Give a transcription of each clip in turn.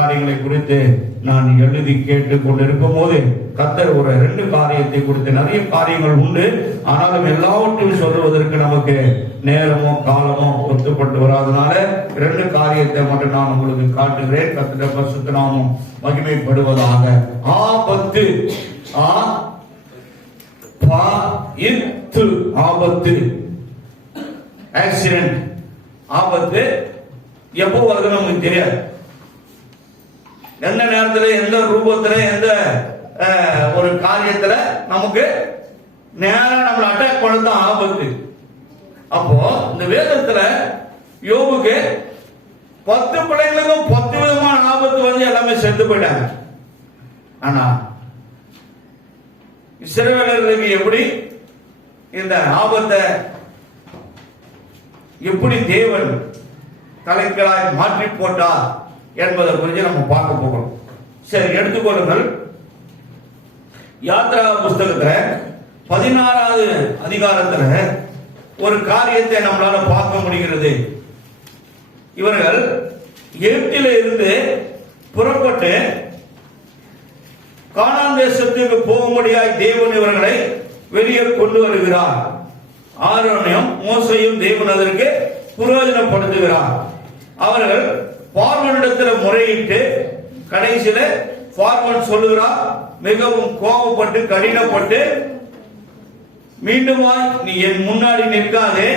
காரியங்களை குறித்து நான் எழுதி கேட்டுக் கொண்டிருக்கும் போது கர்த்தர் ஒரு 2 காரியத்தை குறித்து, நிறைய காரியங்கள் உண்டு, ஆனாலும் எல்லாவற்றையும் சொல்லுவதற்கு நமக்கு நேரமோ காலமோ ஒத்துப்பட்டு வராதனால 2 காரியத்தை மட்டும் நான் உங்களுக்கு காட்டுகிறேன். கர்த்தருடைய பரிசுத்த நாமம் மகிமைப்படுவதாக. ஆபத்து, ஆபத்து, ஆக்சிடென்ட், ஆபத்து எப்போ வருது நமக்கு தெரியாது. எந்த நேரத்தில், எந்த ரூபத்தில், எந்த ஒரு காரியத்துல நமக்கு நேரம் நம்மளை அட்டாக் பண்ணதான் ஆபத்து. அப்போ இந்த வேதத்துல யோபுக்கு 10 பிள்ளைங்களுக்கும் 10 விதமான ஆபத்து வந்து எல்லாமே செத்து போயிட்டாங்க. ஆனா இஸ்ரவேலர்களுக்கு எப்படி இந்த ஆபத்தை எப்படி தேவன் தலைகளாய் மாற்றி போட்டார் என்பதை குறித்து நம்ம பார்க்க போகிறோம். சரி, எடுத்துக்கொள்ளுங்கள். யாத்ரா புஸ்தகத்துல 16வது அதிகாரத்துல ஒரு காரியத்தை நம்மளால பார்க்க முடிகிறது. இவர்கள் எகிப்தில இருந்து புறப்பட்டு கானான் தேசத்துக்கு போகும்படியாய் தேவன் இவர்களை வெளியே கொண்டு வருகிறார். ஆரோனையும் மோசையும் தேவன் அதற்கு பிரயோஜனப்படுத்துகிறார். அவர்கள் பார்வனிடத்தில் முறையிட்டு கடைசியில பார்வன் சொல்லுகிறார், மிகவும் கோபப்பட்டு கடினப்பட்டு, மீண்டுமாய் நீ என் முன்னாடி நிற்காதே,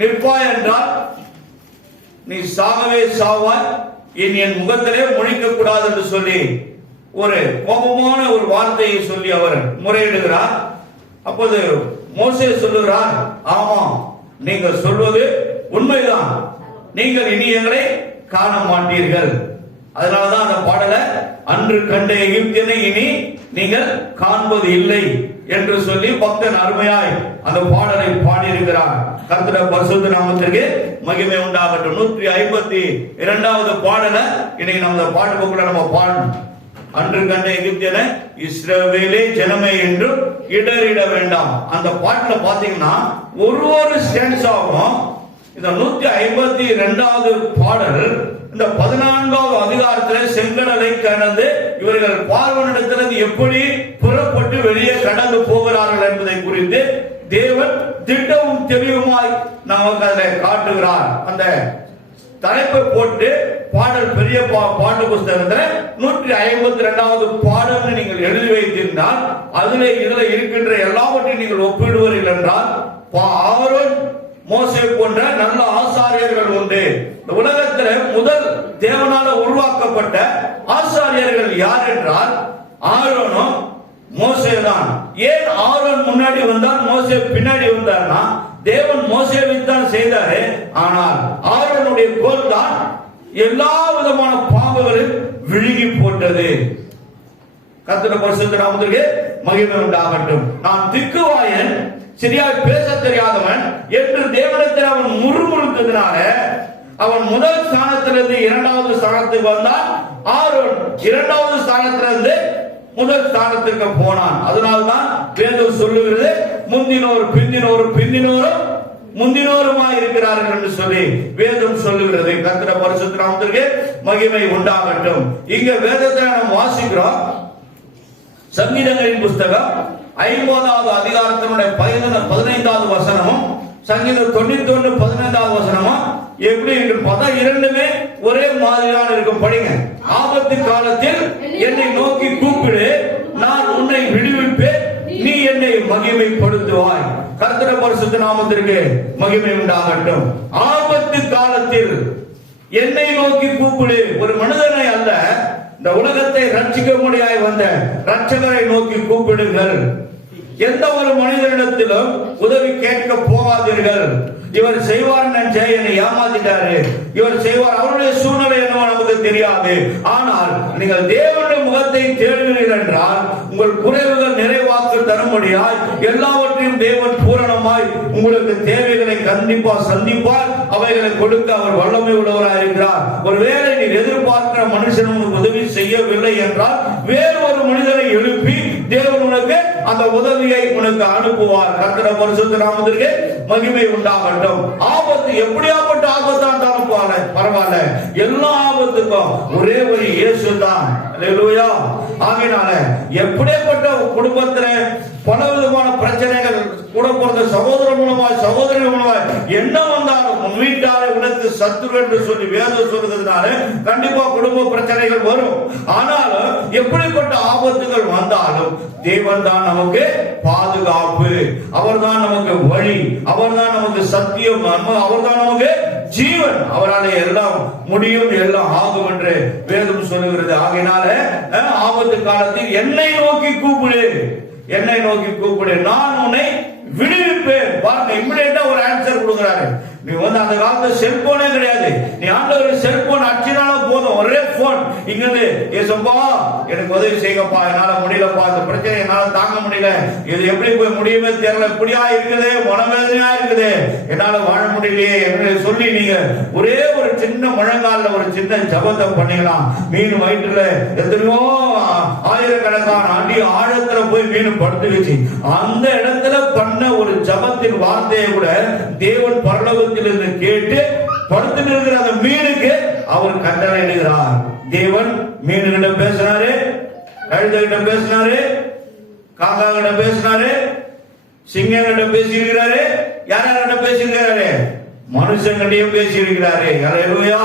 நிற்பாய் என்றால் நீ சாகவே சாவாய், என் முகத்திலே முழிக்க கூடாது என்று சொல்லி ஒரு கோபமான ஒரு வார்த்தையை சொல்லி அவர் முறையிடுகிறார். அப்போது மோசே சொல்லுகிறார், ஆமாம், நீங்கள் சொல்வது உண்மைதான், நீங்கள் இனி எங்களை காண மாட்டீர்கள். அதனாலதான் அந்த பாடல அன்று கண்ட எகிப்தியனை இனி நீங்கள் காண்பது இல்லை என்று சொல்லி பக்தன் அருமையாய் அந்த பாடலை பாடியிருக்கிறார். கர்த்தருடைய பரிசுத்த நாமத்திற்கு மகிமை உண்டாகட்டும். 152வது பாடல இன்னைக்கு நம்ம பாட்டு போக்குல நம்ம பாடணும். அன்று கண்ட எகிப்தியனை இஸ்ரவேலே ஜனமே என்று இடறிட வேண்டாம். அந்த பாட்டுல பாத்தீங்கன்னா ஒரு ஸ்டான்ஸாவும் இந்த 152வது பாடல் இந்த 14வது அதிகாரத்தில் செங்கடலை கடந்து இவர்கள் பார்வனிடத்திலிருந்து எப்படி புறப்பட்டு வெளியே கடந்து போகிறார்கள் என்பதை குறித்து தேவன் திட்டமும் தெளிவுமாய் நமக்கு அதை காட்டுகிறார். அந்த தலைப்பை போட்டு பாடல் பெரிய பாட்டு புஸ்தகத்தில் 152வது பாடல் நீங்கள் எழுதி வைத்திருந்தால் அதிலே இதுல இருக்கின்ற எல்லாவற்றையும் நீங்கள் ஒப்பிடுவீர்கள் என்றால் ஆரோன் மோசே போன்ற நல்ல ஆசாரியர்கள் உண்டு. இந்த உலகத்தில் முதல் தேவனால உருவாக்கப்பட்ட ஆசாரியர்கள் யார் என்றால் ஆரோனும் மோசே தான். ஏன் ஆரோன் முன்னாடி வந்தார், மோசே பின்னாடி வந்தார்னா தேவன் மோசேவை தான் செய்தாரு. ஆனால் ஆரோனுடைய கோல் தான் எல்லா விதமான பாவங்களையும் விழுங்கி போட்டது. கர்த்தருடைய பரிசுத்த நாமத்திற்கு மகிமை உண்டாகட்டும். நான் திக்குவாயன், சரியாக பேச தெரியாதவன் என்று தேவனிடத்தில் அவன் முறுமுறுத்ததினால அவன் முதல் ஸ்தானத்திலிருந்து 2வது ஸ்தானத்துக்கு வந்தான். ஆரோன் 2வது ஸ்தானத்திலிருந்து முதல் ஸ்தானத்திற்கு போனான். அதனால்தான் வேதம் சொல்லுகிறது, முந்தினோர் பிந்தினோரும் பிந்தினோரும் முந்தினோருமாய் இருக்கிறார்கள் என்று சொல்லி வேதம் சொல்லுகிறது. கர்த்தருடைய பரிசுத்த நாமத்திற்கு மகிமை உண்டாகட்டும். இங்க வேதத்தை நாம் வாசிக்கிறோம். சங்கீதங்களின் புஸ்தகம் 50வது அதிகாரத்தினுடைய 15வது வசனமும் சங்கீதம் 91 15வது வசனமும் எப்படி என்று பார்த்தா இரண்டுமே ஒரே மாதிரியான இருக்கும். படிங்க. ஆபத்து காலத்தில் என்னை நோக்கி கூப்பிடு, நான் உன்னை விடுவிப்பேன், நீ என்னை மகிமைப்படுத்துவாய். கர்த்தருடைய பரிசுத்த நாமத்திற்கு மகிமை உண்டாகட்டும். ஆபத்து காலத்தில் என்னை நோக்கி கூப்பிடு. ஒரு மனிதனை அல்ல, இந்த உலகத்தை ரட்சிக்க முடியாய் வந்த ரட்சகரை நோக்கி கூப்பிடுங்கள். எந்த ஒரு மனிதனிடத்திலும் உதவி கேட்க போகாதீர்கள். இவர் செய்வார் நினைச்ச என்னை ஏமாத்திட்டாரு, இவர் செய்வார், அவருடைய சூழ்நிலை என்னவோ நமக்கு தெரியாது. ஆனால் நீங்கள் தேவனுடைய முகத்தை தேடுவீர்கள் என்றால் உங்கள் குறைவுகள் நிறைவாக்க தரும்படியாய் எல்லாவற்றையும் தேவன் பூரணமாய் உங்களுக்கு தேவைகளை கண்டிப்பா சந்திப்பார். அவைகளை கொடுக்க அவர் வல்லமை உள்ளவராக இருக்கிறார். ஒருவேளை நீ எதிர்பார்க்கிற மனுஷன் உனக்கு உதவி செய்யவில்லை என்றால் வேறு ஒரு மனிதனை எழுப்பி தேவன் உனக்கு அந்த உதவியை உனக்கு அனுப்புவார். கர்த்தருடைய பரிசுத்த நாமத்திற்கு மகிமை உண்டாகட்டும். ஆபத்து எப்படியாப்பட்ட ஆபத்தா இருந்தாலும் பரவாயில்ல, எல்லா ஆபத்துக்கும் ஒரே ஒரு இயேசு தான். அல்லேலூயா. ஆகையினால எப்படிப்பட்ட குடும்பத்துல பல விதமான பிரச்சனைகள், கூட பிறந்த சகோதரன் மூலமாய் சகோதரன் மூலமாய் என்ன வந்தாலும் உன் வீட்டாரை உனக்கு சத்துரு என்று சொல்லி வேதம் சொல்றதுனால கண்டிப்பா குடும்ப பிரச்சனைகள் வரும். ஆனாலும் எப்படிப்பட்ட ஆபத்துகள் வந்தாலும் தேவன் தான் நமக்கு பாதுகாப்பு, அவர் தான் நமக்கு வழி, அவர் தான் நமக்கு சத்தியம், அவர் தான் நமக்கு ஜீவன். அவரால் எல்லாம் முடியும், எல்லாம் ஆகும் என்று வேதம் சொல்லுகிறது. ஆகையினால ஆபத்து காலத்தில் என்னை நோக்கி கூப்பிடு, என்னை நோக்கி கூப்பிடு, நான் உன்னை விடுவிப்பேன். பாருங்க, இமிடியேட்டா ஒரு ஆன்சர் கொடுக்கிறாரு. நீ அந்த காலத்துல செல்போனே கிடையாது. நீ ஆண்டவர் செல்போன் அடிச்சினாலும் போதும், ஒரே போன் இங்கிருந்து, ஏசப்பா எனக்கு உதவி செய்யப்பா, என்னால முடியலப்பா, இந்த பிரச்சனை என்னால தாங்க முடியல, இது எப்படி போய் முடியுமே தெரியல, இப்படியா இருக்குது, மனவேதனையா இருக்குது, என்னால வாழ முடியலையே என்று சொல்லி நீங்க ஒரே ஒரு சின்ன முழங்கால ஒரு சின்ன ஜபத்தை பண்ணிக்கலாம். மீன் வயிற்றுல எத்தனையோ ஆயிரக்கணக்கான அடி ஆழத்துல போய் மீன் படுத்துக்கிச்சு. அந்த இடத்துல பண்ண ஒரு ஜபத்தின் வார்த்தையை கூட தேவன் பரலோகத்திலிருந்து கேட்டு படுத்துட்டு இருக்கிற அந்த மீனுக்கு அவர் கட்டளை எழுதுகிறார். தேவன் மீனுகிட்ட பேசினாரு, கழுதைகிட்ட பேசினாரு, காக்கா கிட்ட பேசினாரு, சிங்கம் கிட்ட பேசியிருக்கிறாரு, யார்கிட்ட பேசியிருக்கிறாரு? மனுஷங்கிட்டையும் பேசியிருக்கிறாரு. அல்லேலூயா,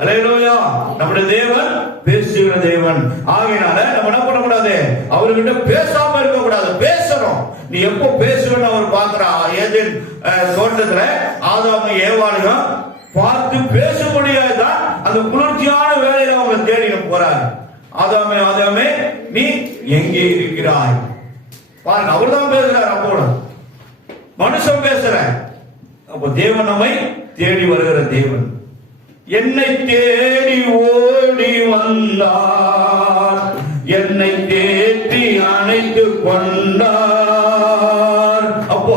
அல்லேலூயா. நம்முடைய தேவன் பேசுகிற தேவன். ஆகையினால நம்ம என்ன பண்ணக்கூடாது? அவர்கிட்ட பேசாம இருக்க கூடாது, பேசணும். நீ எப்போ பேசுவேன்னு அவர் பார்க்கிறா. ஏதேன் தோட்டத்துல ஆதாமும் ஏவாளையும் பார்த்து பேச முடியாதுதான் அந்த குளிர்ச்சியான வேலையில அவங்க தேடின போறாரு. ஆதாமே, ஆதாமே நீ எங்கே இருக்கிறாய்? பாருங்க, அவர் தான் பேசுறாரு. அப்போ மனுஷன் பேசுற, அப்போ தேவன் நம்மை தேடி வருகிற தேவன். என்னை தேடி ஓடி வந்தார், என்னை தேடி அணைத்து கொண்டார். அப்போ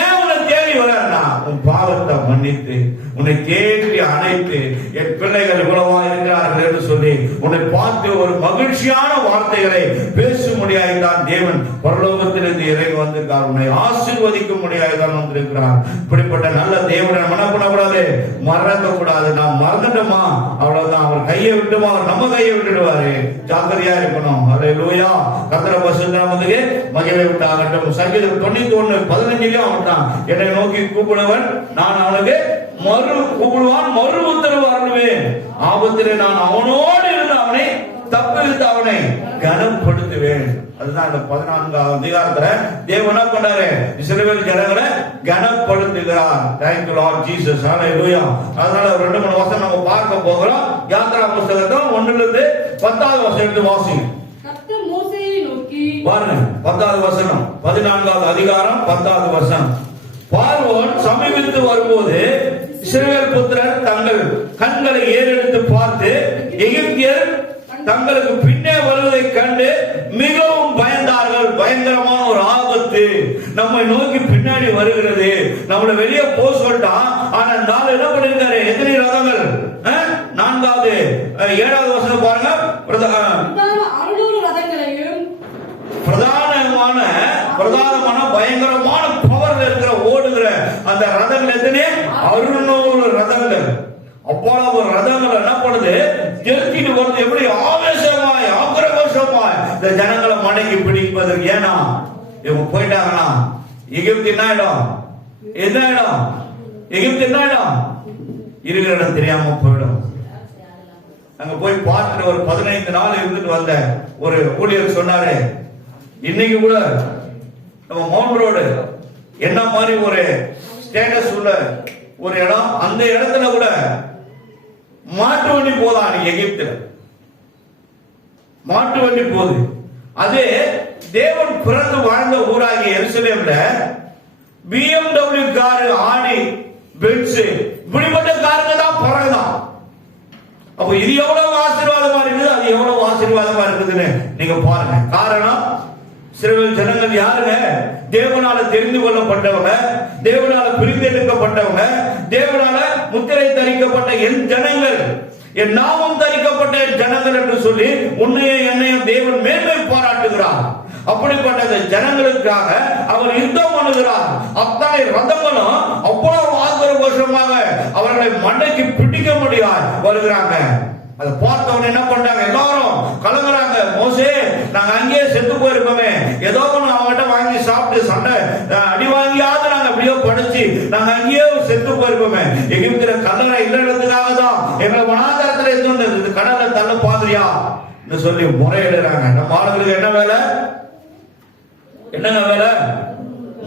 ஏன் உன்னை தேடி வர்றாருன்னா, உன் பாவத்தை மன்னித்து உன்னை தேடி அணைத்து என் பிள்ளைகள் இவ்வளவா இருக்கிறார்கள் என்று சொல்லி உன்னை பார்த்து ஒரு மகிழ்ச்சியான வார்த்தைகளை பேச முடியாதுதான் தேவன் பரலோகத்திலிருந்து இறங்கி வந்திருக்கார். உன்னை ஆசீர்வதிக்க முடியாதுதான் வந்திருக்கிறார். இப்படிப்பட்ட நல்ல தேவனை என்ன பண்ணக்கூடாது? மறக்க கூடாது. நாம் மறந்துட்டோமா அவ்வளவுதான், அவர் கையை விட்டுமா, அவர் நம்ம கையை விட்டுடுவாரு. ஜாக்கிரதையா இருக்கணும். அல்லேலூயா. கர்த்தர் பரிசுத்தமானவரே மகிமை உண்டாகட்டும். சங்கீதம் 91:15 அவன்தான், என்னை நோக்கி கூப்பிடுவன் நான் அவனுக்கு மறு கூப்பிடுவான், மறு உத்தரவு அருள்வேன். ஆபத்திலே நான் அவனோடு இருந்து அவனை தப்புவித்து அவனை கனப்படுத்துவேன். அதுதான் இந்த 14ஆம் அதிகாரத்துல தேவன் என்ன பண்றாரு? இஸ்ரவேல் ஜனங்களை கனப்படுத்துகிறார். Thank you Lord Jesus. Hallelujah. அதனால 2-3 வசனம் நம்ம பார்க்க போகிறோம். யாத்ரா புத்தகத்தை 1-10 வசனத்தை வாசிங்க. கர்த்தர் மோசேயை நோக்கி, பாருங்க 10வது வசனம், 14வது அதிகாரம் 10வது வசனம். பார்வோன் சமீபித்து வரும்போது இஸ்ரவேல் புத்திரர் தங்கள் கண்களை ஏறெடுத்து பார்த்து எகிப்தியர் தங்களுக்கு பின்னே வருவதை கண்டு மிகவும் பயந்தார்கள். பயங்கரமான ஒரு ஆபத்து நம்மை நோக்கி பின்னாடி வருகிறது, நம்மள வெளியே போக சொல்லிட்டான். ஆனா நாள் என்ன பண்ணிருக்காரு? எத்தனை ரதங்கள்? 4வது 7வது வசனம் பாருங்க. 600 ரதங்களையும் பிரதானமான பயங்கரமான பவர்ல இருக்கிற ஓடுகிற அந்த ரதங்கள் எத்தனை? 600 ரதங்கள். அவ்வளவு ரதங்கள் என்ன பண்ணுது? நிறுத்திட்டு வருது. எப்படி ஆவேசமாய் ஆக்ரோஷமாய் இந்த ஜனங்களை மடக்கி பிடிப்பதற்கு. ஏன்னா இவங்க போயிட்டாங்கன்னா எகிப்து என்ன இடம்? என்ன இடம்? எகிப்து என்ன இடம்? இருக்கிற இடம் தெரியாம போயிடும். அங்க போய் பார்த்துட்டு ஒரு 15 நாள் இருந்துட்டு வந்த ஒரு ஊழியர் சொன்னாரு, இன்னைக்கு கூட நம்ம மவுண்ட் ரோடு என்ன மாதிரி ஒரு ஸ்டேட்டஸ் உள்ள ஒரு இடம், அந்த இடத்துல கூட மாட்டு வண்டி போதான். எகிப்துல மாட்டு வண்டி போகுது. அது தேவன் பிறந்து வாழ்ந்த ஊராகிய எருசலேம்ல BMW காரு, ஆடி, பென்ஸ் இப்படிப்பட்ட காருங்க தான் பிறகுதான். அப்ப இது எவ்வளவு ஆசீர்வாதமா இருக்குது, அது எவ்வளவு ஆசீர்வாதமா இருக்குதுன்னு நீங்க பாருங்க. காரணம், இஸ்ரவேல் ஜனங்கள் யாருங்க? தேவனால தெரிந்து கொள்ளப்பட்டவங்க, தேவனால பிரித்தெடுக்கப்பட்டவங்க, தேவனால முத்திரை தரிக்கப்பட்ட என் ஜனங்கள், என் நாமம் தரிக்கப்பட்ட ஜனங்கள் என்று சொல்லி உன்னையும் என்னையும் தேவன் மேன்மை பாராட்டுகிறார். அப்படிப்பட்ட ஜனங்களுக்காக அவர் யுத்தம் பண்ணுகிறார். அத்தனை ரதங்களும் அவ்வளவு ஆக்ரோஷ அவசரமாக அவர்களை மண்டைக்கு பிடிக்க முடியாது வருகிறாங்க. அதை பார்த்தவன என்ன பண்றாங்க, எல்லாரும் கலங்குறாங்க. மோசே, நாங்க அங்கேயே செத்து போயிருப்போமே, ஏதோ ஒண்ணு அவங்ககிட்ட வாங்கி சாப்பிட்டு சண்டை அடி வாங்கியாவது நாங்க அப்படியோ படிச்சு நாங்க அங்கேயே செத்து போயிருப்போமே, எகிப்துல கல்லறை இல்லைன்றதுக்காக தான் எங்களை வனாந்தரத்துல இருந்து கடலை தள்ள பாதிரியா சொல்லி முறையிடுறாங்க. நம்ம ஆளுங்களுக்கு என்ன வேலை, என்னங்க வேலை?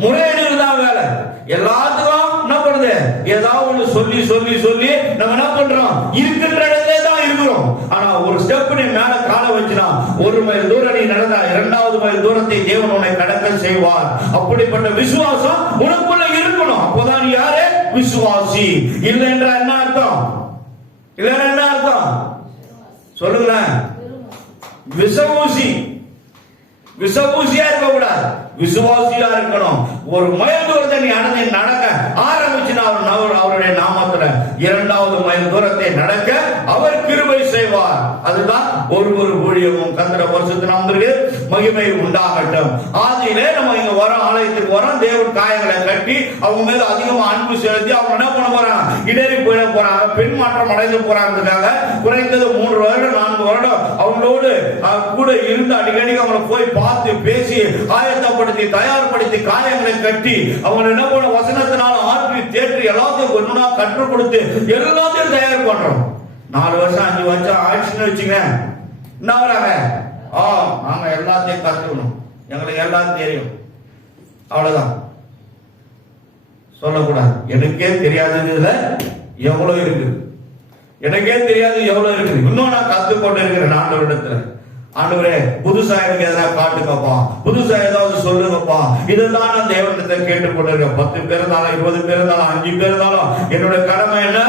முறையிடுதான் வேலை. எல்லாத்துக்கும் என்ன பண்ணுது, ஏதாவது ஒண்ணு சொல்லி சொல்லி சொல்லி நம்ம என்ன பண்றோம், இருக்கின்ற இடத்துல தான் இருக்கிறோம். ஆனா ஒரு ஸ்டெப் நீ மேல கால வச்சுனா 1 மைல் தூரம் நீ நடந்தா 2வது மைல் தூரத்தை தேவன் உன்னை கடக்க செய்வார். அப்படிப்பட்ட விசுவாசம் உனக்குள்ள இருக்கணும். அப்போதான் நீ யாரு, விசுவாசி. இல்லை என்ற என்ன அர்த்தம், இல்லை என்ன அர்த்தம் சொல்லுங்களேன். விசுவாசி, விசுவாசியா இருக்க கூடாது, விசுவாசியா இருக்கணும். 1 மைல் தூரத்தை நீ நடக்க ஆரம்பிச்சுனா அவருடைய நாமத்துல 2வது மைல் தூரத்தை நடக்க அவர் கிருபை செய்வார். அதுதான் ஒரு ஊழியமும் கர்த்தருடைய பரிசுத்த நாமத்திற்கு மகிமை உண்டாகட்டும். ஆதியிலே நம்ம இங்க வரோம், ஆலயத்துக்கு வரோம், தேவன் காயங்களை கட்டி அவங்க மேல அதிகமா அன்பு செலுத்தி அவங்க என்ன பண்ண போறாங்க, இடறி போயிட போறாங்க, பெண் மாற்றம் அடைந்து போறாங்கிறதுக்காக குறைந்தது 3 வருடம் 4 வருடம் அவங்களோடு கூட இருந்து அடிக்கடி அவங்களை போய் பார்த்து பேசி ஆயத்தப்படுத்தி தயார்படுத்தி காயங்களை கட்டி அவங்க என்ன பண்ண வசனத்தினால ஆற்றி தேற்றி எல்லாத்தையும் ஒண்ணுனா கற்றுக் கொடுத்து எல்லாத்தையும் தயார் பண்றோம். 4 வருஷம் 5 வருஷம் ஆயிடுச்சுன்னு வச்சுங்க, என்ன வராங்க, நாங்க எல்லாத்தையும் கத்துக்கணும், எங்களுக்கு எல்லாம் தெரியும், அவ்வளவுதான் சொல்லக்கூடாது. எனக்கே தெரியாததுல எவ்வளவு இருக்கு, எனக்கே தெரியாது எவ்வளவு இருக்கு, இன்னும் நான் கத்துக்கொண்டு இருக்கிறேன். ஆண்டவரிடத்துல, ஆண்டவரே புதுசா எனக்கு எதாவது காட்டுங்கப்பா, புதுசா ஏதாவது சொல்லுங்கப்பா, இதுதான் நான் தேவனிடத்தை கேட்டுக்கொண்டிருக்கேன். 10 பேர் இருந்தாலும் 20 பேர் இருந்தாலும் 5 பேர் இருந்தாலும் என்னோட கடமை என்ன,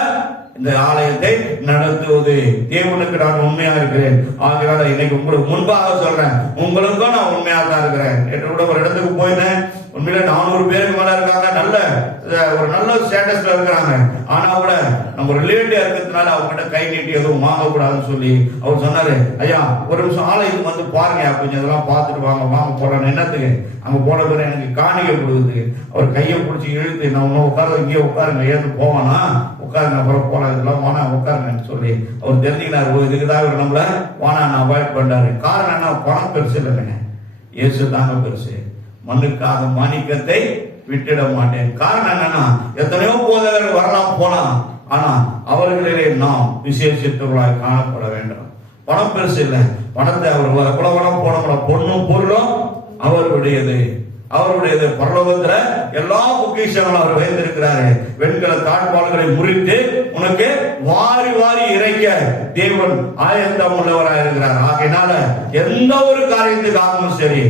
இந்த ஆலயத்தை நடத்துவது. தேவனுக்கு நான் உண்மையா இருக்கிறேன். ஆகையால இன்னைக்கு உங்களுக்கு முன்பாக சொல்றேன், உங்களுக்கும் நான் உண்மையா தான் இருக்கிறேன். என்று கூட ஒரு இடத்துக்கு போயிருந்தேன், உண்மையில 400 பேருக்கு மேல இருக்காங்க, நல்ல ஸ்டேட்டஸ்ல இருக்கிறாங்க. ஆனா கூட நம்ம ரிலேட்டிவ் இருக்கிறதுனால அவங்க கை நீட்டி எதுவும் வாங்க கூடாதுன்னு சொல்லி அவர் சொன்னாரு, ஐயா ஒரு நிமிஷம் ஆலயத்துக்கு வந்து பாருங்க, கொஞ்சம் இதெல்லாம் பார்த்துட்டு வாங்க போறேன். என்னத்துக்கு, அங்க போன பிறகு எனக்கு காணிக்கை கொடுக்குறதுக்கு. அவர் கையை பிடிச்சி இழுத்து, நான் இன்னும் உட்கார, இங்கே உட்காருங்க, ஏன்னு போவானா உட்காருங்க, அப்புறம் போலாம், இதெல்லாம் வானா உட்காருங்கன்னு சொல்லி அவர் தெரிஞ்சுக்கினாரு. இதுக்குதான் அவர் நம்மள வானா அவாய்ட் பண்றாரு. காரணம் என்ன, பணம் பெருசு இல்லைங்க, இயேசு தாங்க பெருசு. மண்ணுக்காக மாணிக்கத்தை விட்டுட மாட்டேன். காரணம் என்னன்னா, எத்தனையோ போதகர்கள் வரலாம் போலாம், ஆனா அவர்களிலே நாம் விசேஷித்தவர்களாய் காணப்பட வேண்டும். பணம் பெருசு இல்லை, பணத்தை அவர் குலவனம் போன பொண்ணும் பொருளும் அவருடையது, அவருடையது. பரலோகத்துல எல்லா பொக்கிஷங்களும் அவர் வைத்திருக்கிறாரு. வெண்கல தாழ்பால்களை முறித்து உனக்கு வாரி வாரி இறைக்க தேவன் ஆயத்தம் உள்ளவராக இருக்கிறார். ஆகையினால எந்த ஒரு காரியத்துக்காகவும் சரி,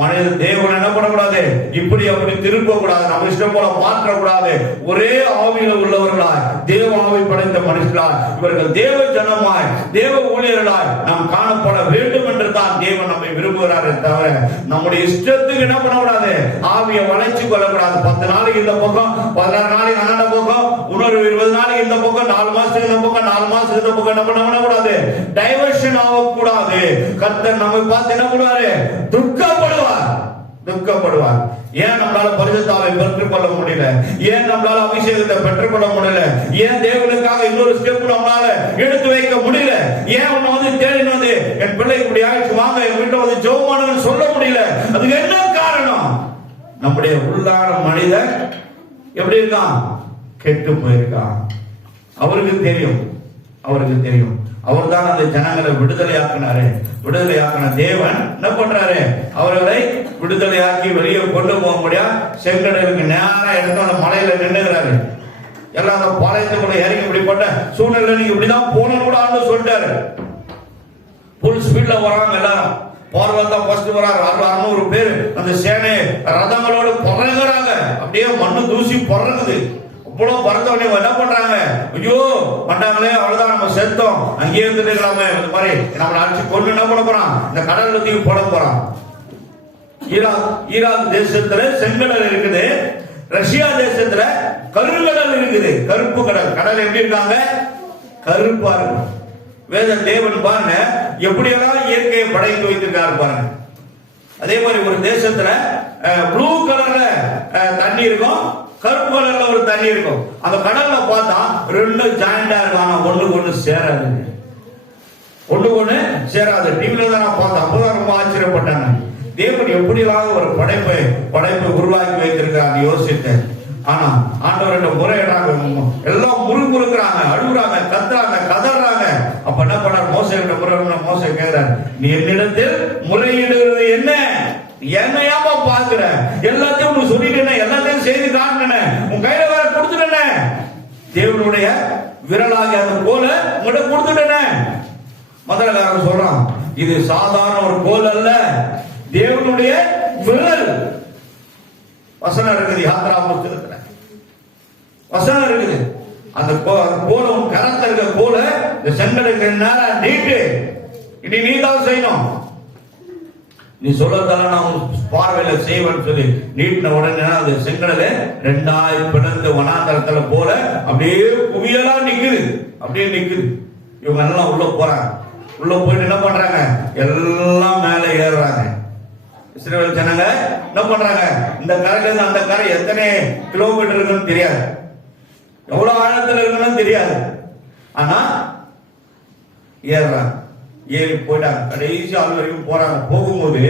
மனித தேவன் என்ன பண்ணக்கூடாது, இப்படி அப்படி திரும்ப கூடாது, நம்ம இஷ்டம் போல மாற்றக்கூடாது. ஒரே ஆவியில உள்ளவர்களாய், தேவ ஆவி படைத்த மனுஷர்களாய், இவர்கள் தேவ ஜனமாய் தேவ ஊழியர்களாய் நாம் காணப்பட வேண்டும் என்று தான் தேவன் நம்மை விரும்புகிறாரே தவிர நம்முடைய இஷ்டத்துக்கு என்ன பண்ணக்கூடாது, ஆவியை வளைச்சு கொள்ளக்கூடாது. 10 நாளைக்கு இந்த பக்கம், 16 நாளைக்கு அண்ணாண்ட பக்கம், இன்னொரு 20 நாளைக்கு இந்த பக்கம், 4 மாசத்துக்கு இந்த பக்கம், 4 மாசத்துக்கு இந்த பக்கம் என்ன பண்ணக்கூடாது, டைவர்ஷன் ஆகக்கூடாது. கர்த்தர் நம்மை பார்த்து என்ன பண்ணுவாரு, துக்கப்படுவார். ஏன் நம்மளால பரிசுத்த ஆவியை பெற்றுக்கொள்ள முடியல, ஏன் நம்மளால அபிஷேகத்தை பெற்றுக்கொள்ள முடியல, ஏன் தேவனுக்காக இன்னொரு ஸ்டெப் நம்மளால எடுத்து வைக்க முடியல, ஏன் உன்னை வந்து தேடினு வந்து என் பிள்ளை இப்படி ஆயிடுச்சு வாங்க என் வீட்டை வந்து ஜெபமானவன்னு சொல்ல முடியல, அதுக்கு என்ன காரணம், நம்முடைய உள்ளான மனிதன் எப்படி இருக்கான், கெட்டு போயிருக்கான். அவருக்கு தெரியும், அவருக்கு தெரியும். அவர் தான் அந்த ஜனங்களை விடுதலையாக்கினாரு. விடுதலையாக்கின தேவன் என்ன பண்றாரு, அவர்களை விடுதலையாக்கி வெளியே கொண்டு போக முடியாது செங்கடலுக்கு நேரா எடுத்து அந்த மலையில நின்றுகிறாரு. எல்லாம் அந்த பாளையத்துக்குள்ள இறங்கி இப்படிப்பட்ட சூழ்நிலை நீங்க இப்படிதான் போகணும் கூட ஆண்டு சொல்லிட்டாரு. புல் ஸ்பீட்ல வராங்க எல்லாரும். பார்வத்தா ஃபர்ஸ்ட் வராரு, 600 பேர் அந்த சேனை ரதங்களோடு பறகுறாங்க. அப்படியே மண்ணு தூசி பறகுது. இவ்வளவு பறந்தவனே என்ன பண்றாங்க, ஐயோ பண்ணாங்களே, அவ்வளவுதான் நம்ம செத்தோம், அங்கேயே இருந்துருக்கலாமே, இந்த மாதிரி நம்மளை அடிச்சு கொண்டு என்ன பண்ண போறான், இந்த கடல்ல தூக்கி போட போறான். ஈராக் தேசத்துல செங்கடல் இருக்குது, ரஷ்யா தேசத்துல கருங்கடல் இருக்குது, கருப்பு கடல். கடல் எப்படி இருக்காங்க, கருப்பா இருக்கு. வேத தேவன் பாருங்க எப்படியெல்லாம் இயற்கையை படைத்து வைத்திருக்காரு பாருங்க. அதே மாதிரி ஒரு தேசத்துல ப்ளூ கலர்ல தண்ணி இருக்கும், கருப்பு கலர்ல ஒரு தண்ணி இருக்கும். அந்த கடல்ல பார்த்தா ரெண்டும் ஜாயிண்டா இருக்கும். ஆனா ஒண்ணுக்கு ஒண்ணு சேராதுங்க. ஒண்ணுக்கு ஒண்ணு சேராது. டிவில தான் நான் பார்த்தேன். அப்பதான் ரொம்ப ஆச்சரியப்பட்டாங்க. தேவன் எப்படியாக ஒரு படைப்பை உருவாக்கி வைத்திருக்கிறாங்க யோசித்தேன். ஆனா ஆண்டவர்கிட்ட முறையிடுறாங்க, எல்லாம் முறுமுறுக்கிறாங்க, அழுகுறாங்க, கத்துறாங்க, கதறாங்க. அப்ப என்ன பண்ணார்? மோசேகிட்ட முறை மோசே கேட்கிறார், நீ என்னிடத்தில் முறையிடுகிறது என்ன? என்னையாமா பாக்குற? எல்லாத்தையும் உனக்கு சொல்லிட்டேன், எல்லாத்தையும் செய்து காட்டினேன், உன் கையில வேற கொடுத்துட்டேன். தேவனுடைய விரலாகி அந்த கோல உங்கள்கிட்ட கொடுத்துட்டேன். முதலகாரன் சொல்றான், இது சாதாரண ஒரு கோல் அல்ல, தேவனுடைய விரல். வசனம் இருக்குது, யாத்ரா புத்தகத்துல வசனம் இருக்குது. அந்த கோல கரத்துல இருக்க கோல இந்த செங்கலுக்கு நேரம் நீட்டு, இனி நீ தான் செய்யணும், நீ சொல்லத்தால நான் பார்வையில செய்வேன்னு சொல்லி நீட்டின உடனே அந்த செங்கடலை ரெண்டாய் பிளந்து வனாந்தரத்துல போல அப்படியே குவியலா நிக்குது, அப்படியே நிக்குது. இவங்க எல்லாம் உள்ள போறாங்க. உள்ள போயிட்டு என்ன பண்றாங்க? எல்லாம் மேல ஏறுறாங்க. இஸ்ரவேல் ஜனங்க என்ன பண்றாங்க? இந்த கரையில இருந்து அந்த கரை எத்தனை கிலோமீட்டர் இருக்குன்னு தெரியாது, எவ்வளவு ஆழத்துல இருக்குன்னு தெரியாது. ஆனா ஏறுறாங்க. ஏறி போயிட்டாங்க. கடைசி ஆள் வரைக்கும் போறாங்க. போகும்போது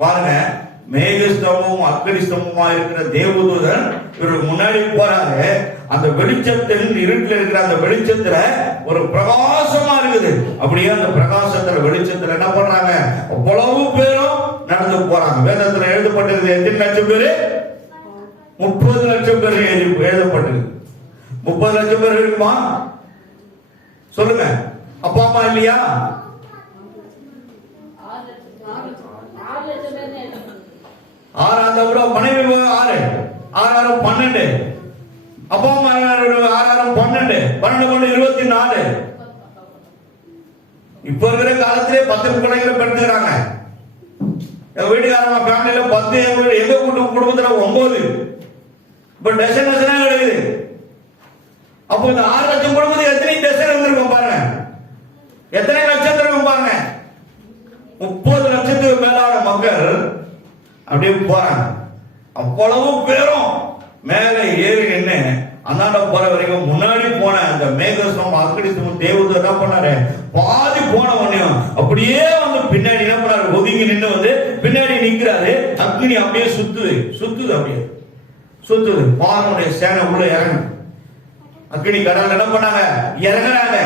பாருங்க, மேகஸ்தம்பமும் அக்கடி ஸ்தம்பமா இருக்கிற தேவதூதன் இவருக்கு முன்னாடி போறாங்க. அந்த வெளிச்சத்தின் இருட்டில் இருக்கிற அந்த வெளிச்சத்துல ஒரு பிரகாசமா இருக்குது. அப்படியே அந்த பிரகாசத்துல வெளிச்சத்துல என்ன பண்றாங்க? அவ்வளவு பேரும் நடந்து போறாங்க. வேதத்துல எழுதப்பட்டிருக்கு எத்தனை லட்சம் பேரு? 30 லட்சம் பேர் எழுதப்பட்டிருக்கு. 30 லட்சம் பேர் இருக்குமா? சொல்லுங்க. அப்பா அம்மா இல்லையா? 6 மனைவி 6 12, அப்பா அம்மா 6 12 24. இப்ப இருக்கிற காலத்திலே 10 பிள்ளைகளை பெற்றுக்கிறாங்க. வீட்டுக்காரமா ஃபேமிலியில 10, எங்க குடும்பத்துல 9. இப்ப டசன் டசனா கிடையாது. அப்போ இந்த 6 லட்சம் குடும்பத்துக்கு எத்தனை டசன் இருந்திருக்கும் பாருங்க, எத்தனை லட்சம் இருக்கும் பாருங்க. 30 லட்சத்துக்கு மேலான மக்கள் அப்படியே போறாங்க. அவ்வளவு பேரும் மேல ஏறி நின்று அந்தாண்ட போற வரைக்கும் முன்னாடி போன அந்த மேகஸ்தம் அக்கடிஸ்தம் தேவதூதன் என்ன பண்ணாரு? பாதி போன உடனே அப்படியே வந்து பின்னாடி என்ன பண்ணாரு? ஒதுங்கி நின்று வந்து பின்னாடி நிக்கிறாரு. அக்னி அப்படியே சுத்துது, அப்படியே சுத்துது. பார்வனுடைய சேனை உள்ள இறங்கு. அக்னி கடல் என்ன பண்ணாங்க? இறங்குறாங்க.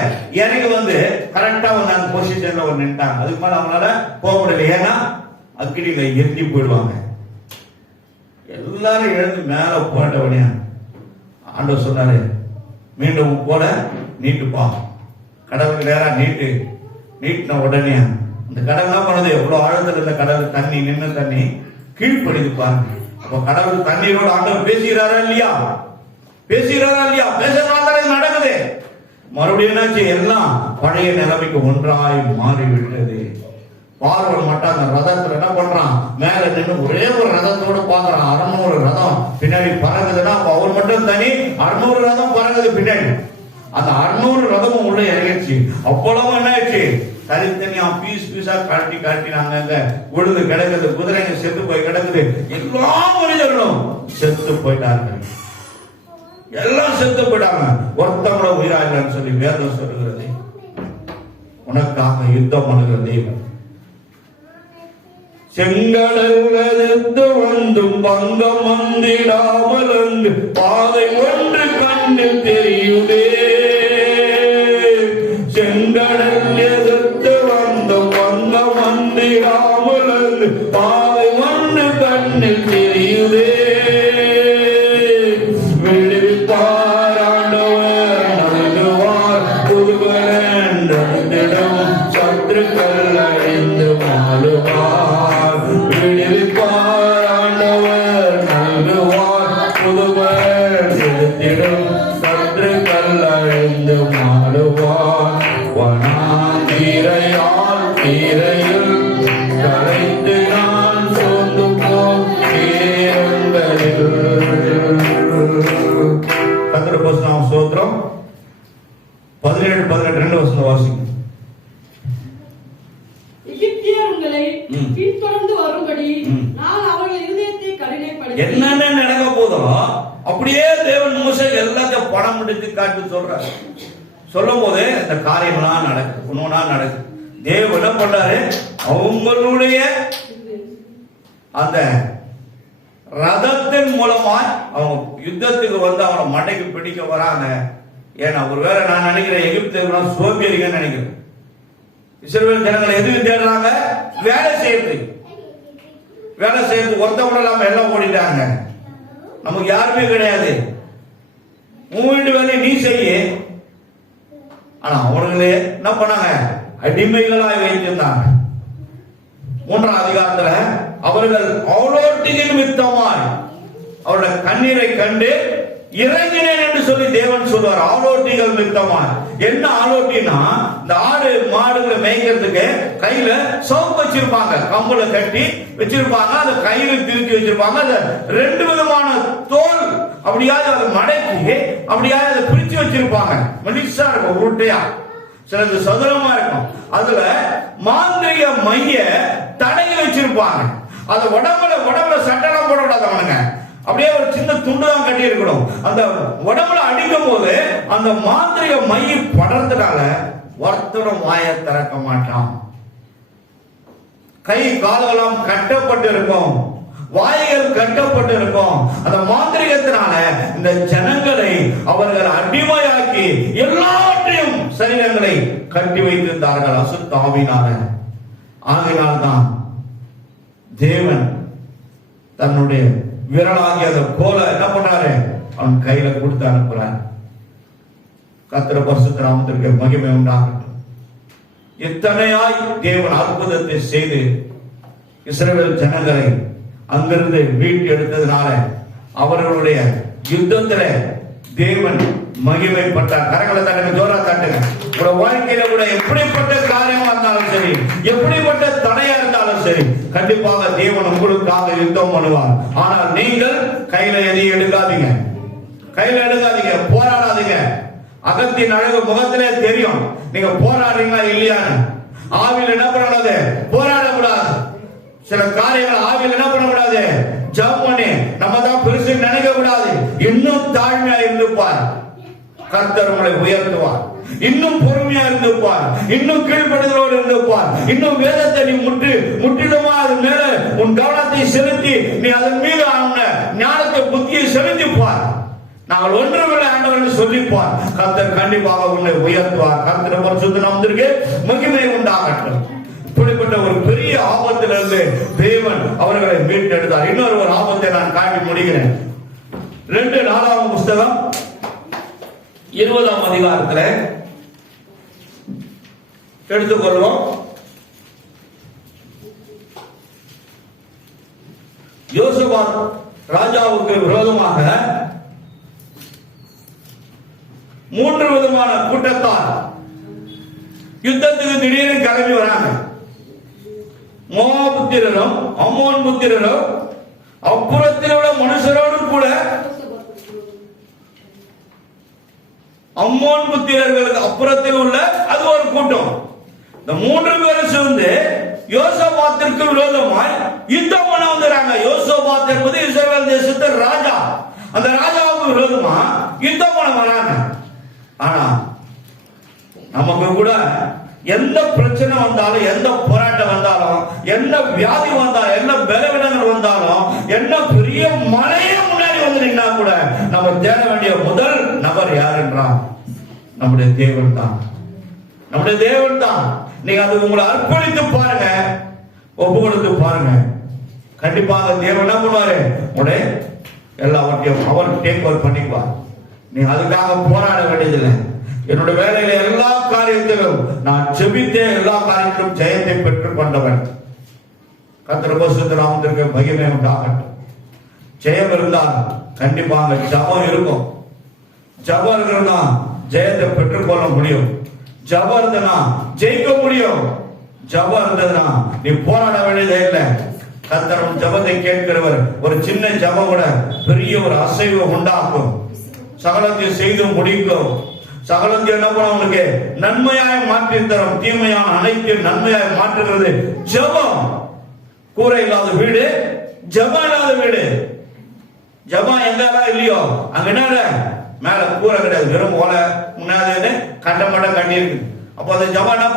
இறங்கி வந்து கரெக்டா வந்து அந்த பொசிஷன்ல ஒரு நின்ட்டாங்க. அதுக்கு மேல அவங்களால போக முடியல. ஏன்னா அக்னியில எரிஞ்சு போயிடுவாங்க. எல்லாரும் எழுந்து மேல போட்டவனே ஆண்டவர் சொன்னாரு, மீண்டும் போல நீட்டுப்பா, கடலுக்கு நேரா நீட்டின உடனே அந்த கடல் என்ன பண்ணுது? எவ்வளவு ஆழத்துல இருந்த கடல் தண்ணி நின்று தண்ணி கீழ்ப்படிது பாருங்க. அப்ப கடவுள் தண்ணீரோட ஆண்டவர் பேசுகிறாரா இல்லையா? பேசுறதுனால நடக்குது. மறுபடியும் என்னாச்சு? எல்லாம் பழைய நிலைமைக்கு ஒன்றாய் மாறிவிட்டது. பார்வன் மட்டும் அந்த ரதத்துல என்ன பண்றான்? மேல நின்று ஒரே ஒரு ரதத்தோட பாக்குறான். 600 ரதம் பின்னாடி பறகுதுன்னா அவர் மட்டும் தனி 600 ரதம் பறகுது பின்னாடி. அந்த 600 ரதமும் உள்ள இறங்கிடுச்சு. அவ்வளவு என்ன ஆயிடுச்சு? தனித்தனியா பீஸா காட்டி நாங்க உழுது கிடக்குது. குதிரைங்க செத்து போய் கிடக்குது. எல்லா மனிதர்களும் செத்து போயிட்டார்கள். எல்லாம் செத்து போயிட்டாங்க. ஒருத்தவங்கள உயிராகலன்னு சொல்லி வேதம் சொல்லுகிறது. உனக்காக யுத்தம் பண்ணுகிற தெய்வம். செங்கடல் எதிர்த்து வந்தும் பங்கம் வந்திடாமல் அங்கு பாதை ஒன்று கண்ணில் தெரியுதே. செங்கடல் எதிர்த்து வந்தும் பங்கம் வந்திடாமல் அங்கு பாதை ஒன்று கண்ணில் தெரியுதே. விடுவிப்பார் ஆண்டவர் நல்குவார் புதுவன் நடந்திடும் சத்துருக்கள் அழிந்து மாறுவார். விடுவிப்பார் ஆண்டவர் நல்குவார் புதுவன் செலுத்திடும் சத்துருக்கள் அழிந்து மாறுவார். வனாந்தீரையால் தீரையில் கரைத்து நான் சொந்து போம் தீரங்களில். கர்த்தருடைய பரிசுத்த ஸ்தோத்திரம். 17-18 வசனம் வாசிங்க. எகிப்தியர் உங்களை பின்தொடர்ந்து வரும்படி நான் அவர்கள் இருதயத்தை கடினைப்படுத்தி. என்னென்ன நடக்க போதோ அப்படியே தேவன் மோசே எல்லாத்தையும் படம் பிடித்து காட்டு சொல்றாரு. சொல்லும் போது இந்த காரியம்லாம் நடக்குது, ஒன்னொன்னா நடக்குது. தேவன் என்ன பண்றாரு, அவங்களுடைய அந்த ரதத்தின் மூலமா அவங்க யுத்தத்துக்கு வந்து அவனை மண்டைக்கு பிடிக்க வராங்க. ஏன்னா ஒருவேளை நான் நினைக்கிறேன் எகிப்து சோம்பேறிங்கன்னு நினைக்கிறேன். இஸ்ரவேல் ஜனங்களை எதுக்கு தேடுறாங்க? வேலை செய்யறது. வேலை செய்யறது ஒருத்தவங்க இல்லாம எல்லாம் ஓடிட்டாங்க. நமக்கு யாருமே கிடையாது. உன் வீட்டு வேலையை நீ செய்ய. ஆனா அவர்களே என்ன பண்ணாங்க? அடிமைகளாய் வைத்திருந்தாங்க. 3ஆம் அதிகாரத்துல அவர்கள் ஆலோட்டியின் நிமித்தமாய் அவருடைய கண்ணீரை கண்டு இறங்கினேன் என்று சொல்லி தேவன் சொல்வார். ஆலோட்டிகள் நிமித்தமாய். என்ன ஆலோட்டினா, இந்த ஆடு மாடுகளை மேய்க்கிறதுக்கு கையில சோப்பு வச்சிருப்பாங்க, கம்புல கட்டி வச்சிருப்பாங்க, அந்த கையில திருச்சி வச்சிருப்பாங்க. அந்த 2 விதமான தோல் அப்படியாவது அதை மடக்கி அப்படியாவது அதை பிரிச்சு வச்சிருப்பாங்க. மெலிசா இருக்கும், உருட்டையா, சிலது சதுரமா இருக்கும். அதுல மாந்திரிக மைய தடையில் வச்சிருப்பாங்க. அதை உடம்புல சட்டெல்லாம் போடக்கூடாது. அவனுங்க அப்படியே ஒரு சின்ன துண்டு தான் கட்டி இருக்கணும். அந்த உடம்புல அடிக்கும் போது அந்த மாந்திரிக மைய படுறதுனால ஒருத்தரும் வாயை திறக்க மாட்டான். கை காலெல்லாம் கட்டப்பட்டு இருக்கும், வாய்கள் கட்டப்பட்டு இருக்கும். அந்த மாந்திரிகத்தினால இந்த ஜனங்களை அவர்கள் அடிமையாக்கி எல்லாவற்றையும் சரீரங்களை கட்டி வைத்திருந்தார்கள் அசுத்தாவினால. ஆகையினால்தான் தேவன் தன்னுடைய விரலாகிய அந்த கோலை என்ன பண்றாரு, அவன் கையில கொடுத்து அனுப்புறான். கர்த்தர் பரிசுத்த நாமத்திற்கு மகிமை உண்டாகட்டும். இத்தனையாய் தேவன் அற்புதத்தை செய்து இஸ்ரவேல் ஜனங்களை அங்கிருந்து மீட்டு எடுத்ததுனால அவர்களுடைய யுத்தத்துல தேவன் மகிமைப்பட்டார். கரங்களை தட்டுங்க, ஜோரா தட்டுங்க. உங்க வாழ்க்கையில கூட எப்படிப்பட்ட காரியமா இருந்தாலும் சரி, எப்படிப்பட்ட தடையா இருந்தாலும் சரி, கண்டிப்பாக தேவன் உங்களுக்காக யுத்தம் பண்ணுவார். ஆனால் நீங்கள் கையில எதையும் எடுக்காதீங்க, கையில எடுக்காதீங்க, போராடாதீங்க. அகத்தின் அழகு முகத்திலே தெரியும் நீங்க போராடுறீங்களா இல்லையான்னு. ஆவியில் என்ன பண்ணக்கூடாது, போராடக்கூடாது. சில காரியங்கள் ஆவியில் என்ன பண்ணக்கூடாது, ஜெபம் பண்ணி நம்ம தான் பெருசு நினைக்க கூடாது. இன்னும் தாழ்மையா இருந்துப்பார், கர்த்தர் உங்களை உயர்த்துவார். இன்னும் பொறுமையா இருந்துப்பார், இன்னும் கீழ்ப்படுதலோடு இருந்துப்பார். இன்னும் வேதத்தை நீ முற்றிலுமா அது மேல உன் கவனத்தை செலுத்தி நீ அதன் மீது ஞானத்தை புத்தியை செலுத்திப்பார். நாங்கள் ஒன்றுமில்லை ஆண்டவர்கள் சொல்லிப்பார். கர்த்தர் கண்டிப்பாக உன்னை உயர்த்துவார். கர்த்தர் பரிசுத்த நாமத்திற்கு மகிமை உண்டாகட்டும். இப்படிப்பட்ட ஒரு பெரிய ஆபத்திலிருந்து தேவன் அவர்களை மீட்டெடுத்தார். இன்னொரு ஒரு ஆபத்தை நான் காட்டி முடிக்கிறேன். 2 நாளாகமம் புஸ்தகம் 20ஆம் அதிகாரத்துல எடுத்துக்கொள்வோம். யோசபாத் ராஜாவுக்கு விரோதமாக 3 விதமான கூட்டத்தார் யுத்தத்துக்கு திடீரென கிளம்பி வராங்க. மோவாப் புத்திரரும் அம்மோன் புத்திரரும் அப்புறத்தில் உள்ள மனுஷரோடு கூட அம்மோன் புத்திரர்களுக்கு அப்புறத்தில் உள்ள அது ஒரு கூட்டம். இந்த 3 பேரும் சேர்ந்து யோசபாத்திற்கு விரோதமாய் யுத்தம் பண்ண வந்துறாங்க. யோசபாத் என்பது இஸ்ரவேல் தேசத்தின் ராஜா. அந்த ராஜாவுக்கு விரோதமா யுத்தம் பண்ண வராங்க. ஆனா நமக்கு கூட எந்த பிரச்சனை வந்தாலும், எந்த போராட்டம் வந்தாலும், என்ன வியாதி வந்தாலும், என்ன பலவீனங்கள் வந்தாலும், என்ன பெரிய மழையே முன்னாடி வந்துட்டீங்கன்னா கூட நம்ம தேட வேண்டிய முதல் நபர் யார் என்றால் நம்முடைய தேவன் தான். நம்முடைய தேவன் தான். நீங்க அது உங்களை அர்ப்பணித்து பாருங்க, ஒப்பு கொடுத்து பாருங்க. கண்டிப்பாக தேவன் என்ன பண்ணுவாரு, உடைய எல்லாவற்றையும் அவர் டேக் ஓவர் பண்ணிக்குவார். நீ அதுக்காக போராட வேண்டியதில்லை. என்னுடைய வேலையில எல்லா காரியத்திலும் நான் ஜெபித்தே எல்லா காரியத்திலும் ஜெயத்தை பெற்றுக் கொண்டவன். கர்த்தர் பரிசுத்த நாமத்திற்கு மகிமை உண்டாகட்டும். ஜெயம் இருந்தால் கண்டிப்பாக ஜபம் இருக்கும். ஜபம் இருக்கிறதா ஜெயத்தை பெற்றுக்கொள்ள முடியும். ஜபம் இருந்ததுன்னா ஜெயிக்க முடியும். ஜபம் இருந்ததுன்னா நீ போராட வேண்டியதே இல்லை. கர்த்தர் ஜபத்தை கேட்கிறவர். ஒரு சின்ன ஜபம் கூட பெரிய ஒரு அசைவு உண்டாக்கும். சகலத்தை செய்து முடிக்கும். சகலத்தை என்ன பண்ண உனக்கு நன்மையாய் மாற்றி தரும். தீமையான அனைத்தையும் நன்மையாய் மாற்றுகிறது ஜெபம். கூரை இல்லாத வீடு, ஜெபம் இல்லாத வீடு. ஜபம் எங்கெல்லாம் இல்லையோ அங்க என்ன மேல கூரை கிடையாது, வெறும் ஓலை முன்னாடி கட்ட மட்டும் கட்டி இருக்கு. அப்போ அந்த ஜபம் என்ன